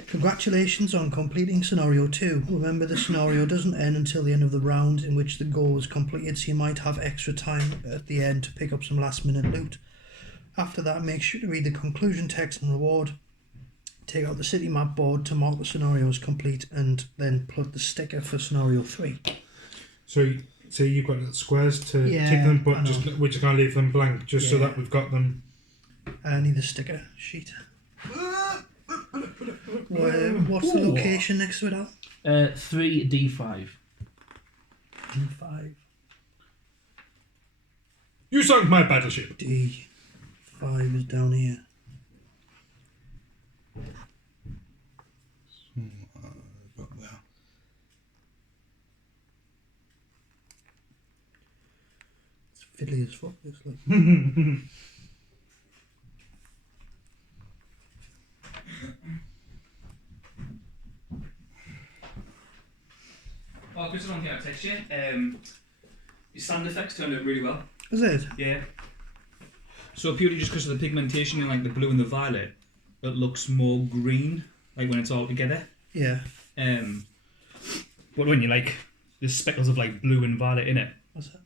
Congratulations on completing scenario 2. Remember, the scenario doesn't end until the end of the round in which the goal is completed, so you might have extra time at the end to pick up some last minute loot. After that, make sure to read the conclusion text and reward. Take out the city map board to mark the scenario as complete, and then plug the sticker for scenario 3. So you've got little squares to Yeah, tick them, I but know. we're just going to leave them blank just so Yeah. that we've got them. I need the sticker sheet. What's the location next to it, Al? 3D5. 5. You sunk my battleship. D5 is down here. Got there. It's fiddly as fuck, this, like. Oh, Chris, on here, I text you. Your sound effects turned out really well. Is it? Yeah. So purely just because of the pigmentation in like the blue and the violet, it looks more green, like when it's all together. Yeah. But when you like, there's speckles of like blue and violet in it. What's that?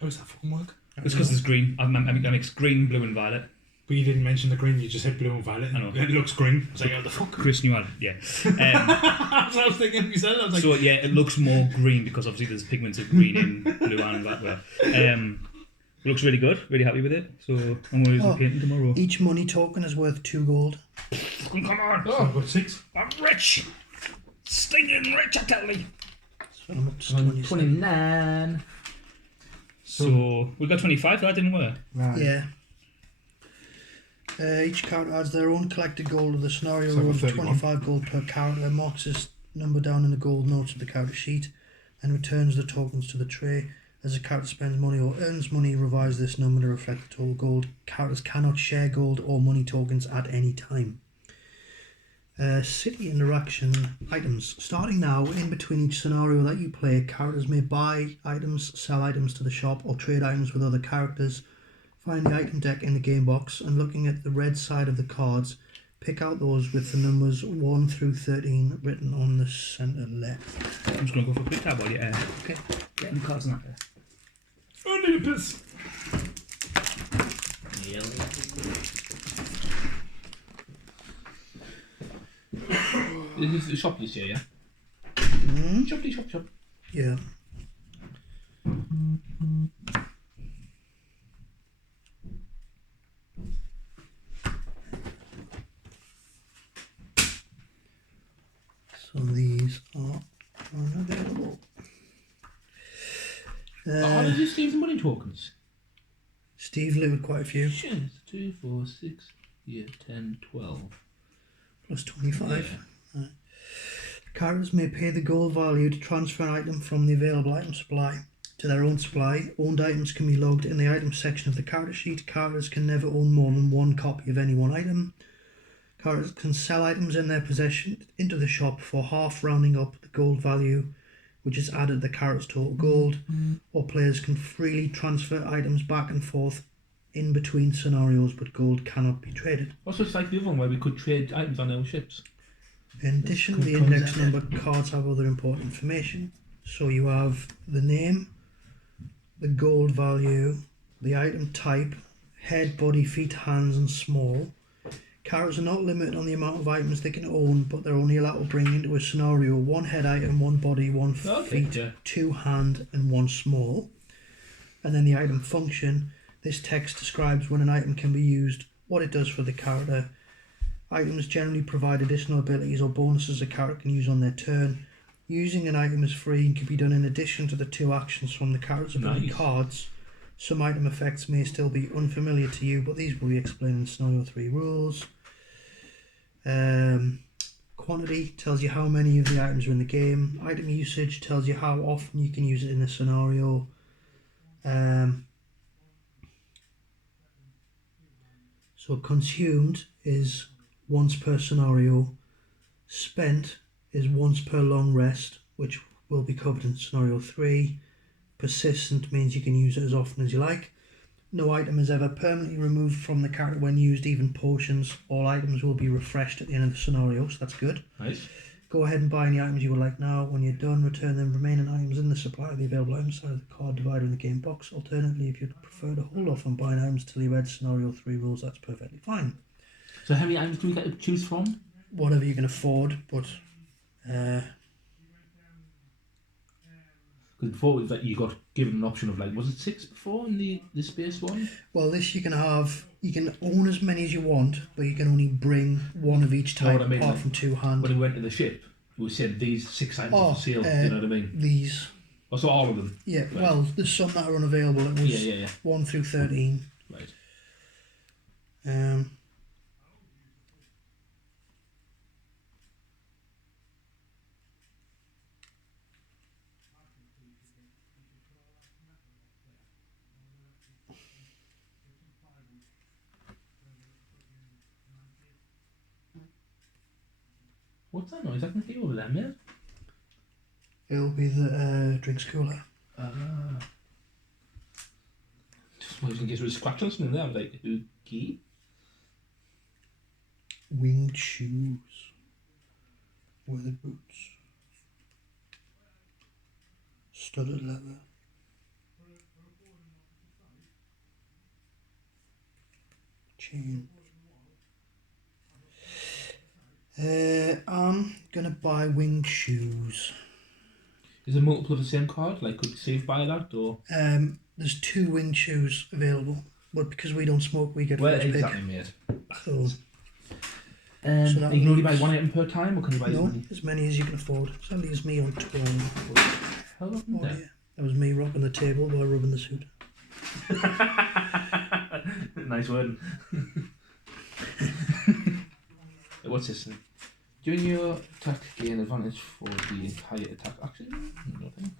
How does that fucking work? It's because there's green. I mix green, blue, and violet. But you didn't mention the green, you just said blue and violet. I know. It looks green. I was like, what the fuck? Chris knew how. Yeah. That's what I was thinking myself. I was like, So yeah, it looks more green because obviously there's pigments of green in blue and violet. It looks really good. Really happy with it. So I'm going to do some painting tomorrow. Each money token is worth 2 gold. Come on! so I've got 6. I'm rich. Stinking rich, I tell you. So I'm up to 27. 29. So we got 25. That didn't work. Right. Yeah. Each character adds their own collected gold to the scenario So roll of 31. 25 gold per character, marks this number down in the gold notes of the character sheet, and returns the tokens to the tray. As a character spends money or earns money, revise this number to reflect the total gold. Characters cannot share gold or money tokens at any time. City interaction items. Starting now, in between each scenario that you play, characters may buy items, sell items to the shop, or trade items with other characters. Find the item deck in the game box, and looking at the red side of the cards, pick out those with the numbers 1 through 13 written on the centre left. I'm just going to go for a quick tab while you're Okay. getting the cards in that there. Only a piss. This is the shop this year, yeah? Shop. Yeah. So So these are unavailable. How did you save the money tokens? Steve looted quite a few. Shit, 2, 4, 6, 10, 12. Plus 25. Right. Characters may pay the gold value to transfer an item from the available item supply to their own supply. Owned items can be logged in the items section of the character sheet. Characters can never own more than one copy of any one item. Characters can sell items in their possession into the shop for half, rounding up the gold value, which is added to the character's total gold. Or players can freely transfer items back and forth in between scenarios, but gold cannot be traded. Also, it's like the other one where we could trade items on our ships. In addition, the index number cards have other important information. So you have the name, the gold value, the item type, head, body, feet, hands, and small. Characters are not limited on the amount of items they can own, but they're only allowed to bring into a scenario one head item, one body, one feet, two hand, and one small. And then the item function. This text describes when an item can be used, what it does for the character. Items generally provide additional abilities or bonuses a character can use on their turn. Using an item is free and can be done in addition to the 2 actions from the character's ability cards. Some item effects may still be unfamiliar to you, but these will be explained in Scenario 3 rules. Quantity tells you how many of the items are in the game. Item usage tells you how often you can use it in a scenario. So consumed is once per scenario. Spent is once per long rest, which will be covered in Scenario 3. Persistent means you can use it as often as you like. No item is ever permanently removed from the character when used, even potions. All items will be refreshed at the end of the scenario, so that's good. Nice. Go ahead and buy any items you would like now. When you're done, return them remaining items in the supply of the available items side of the card divider in the game box. Alternatively, if you'd prefer to hold off on buying items till you read Scenario 3 rules, that's perfectly fine. So how many items do we get to choose from? Whatever you can afford, but... Because before it was like you got given an option of like, was it 6 before in the space one? Well, this you can own as many as you want, but you can only bring one of each type, what I mean, apart like, from 2 hand. When we went to the ship, we said these 6 items are for sale. You know what I mean? These. Oh, so all of them. Yeah. Right. Well, there's some that are unavailable. It was Yeah. 1 through 13. Right. What's that noise? I can hear over there, mate. It'll be the drinks cooler. Just in case there was a scratch on something there. I was like, okay. Winged shoes. Weathered boots. Studded leather. Chain. I'm gonna buy winged shoes. Is there multiple of the same card? Like, could Steve buy that or? There's 2 winged shoes available, but because we don't smoke, we get Well, first exactly, pick. mate. So You that can only buy leaves- 1 item per time, or can you buy no, as many as you can afford. So that leaves me on 12. How long Oh, yeah. That was me rocking the table while rubbing the suit. Nice word. What's this? During your attack, gain advantage for the entire attack action. No thanks.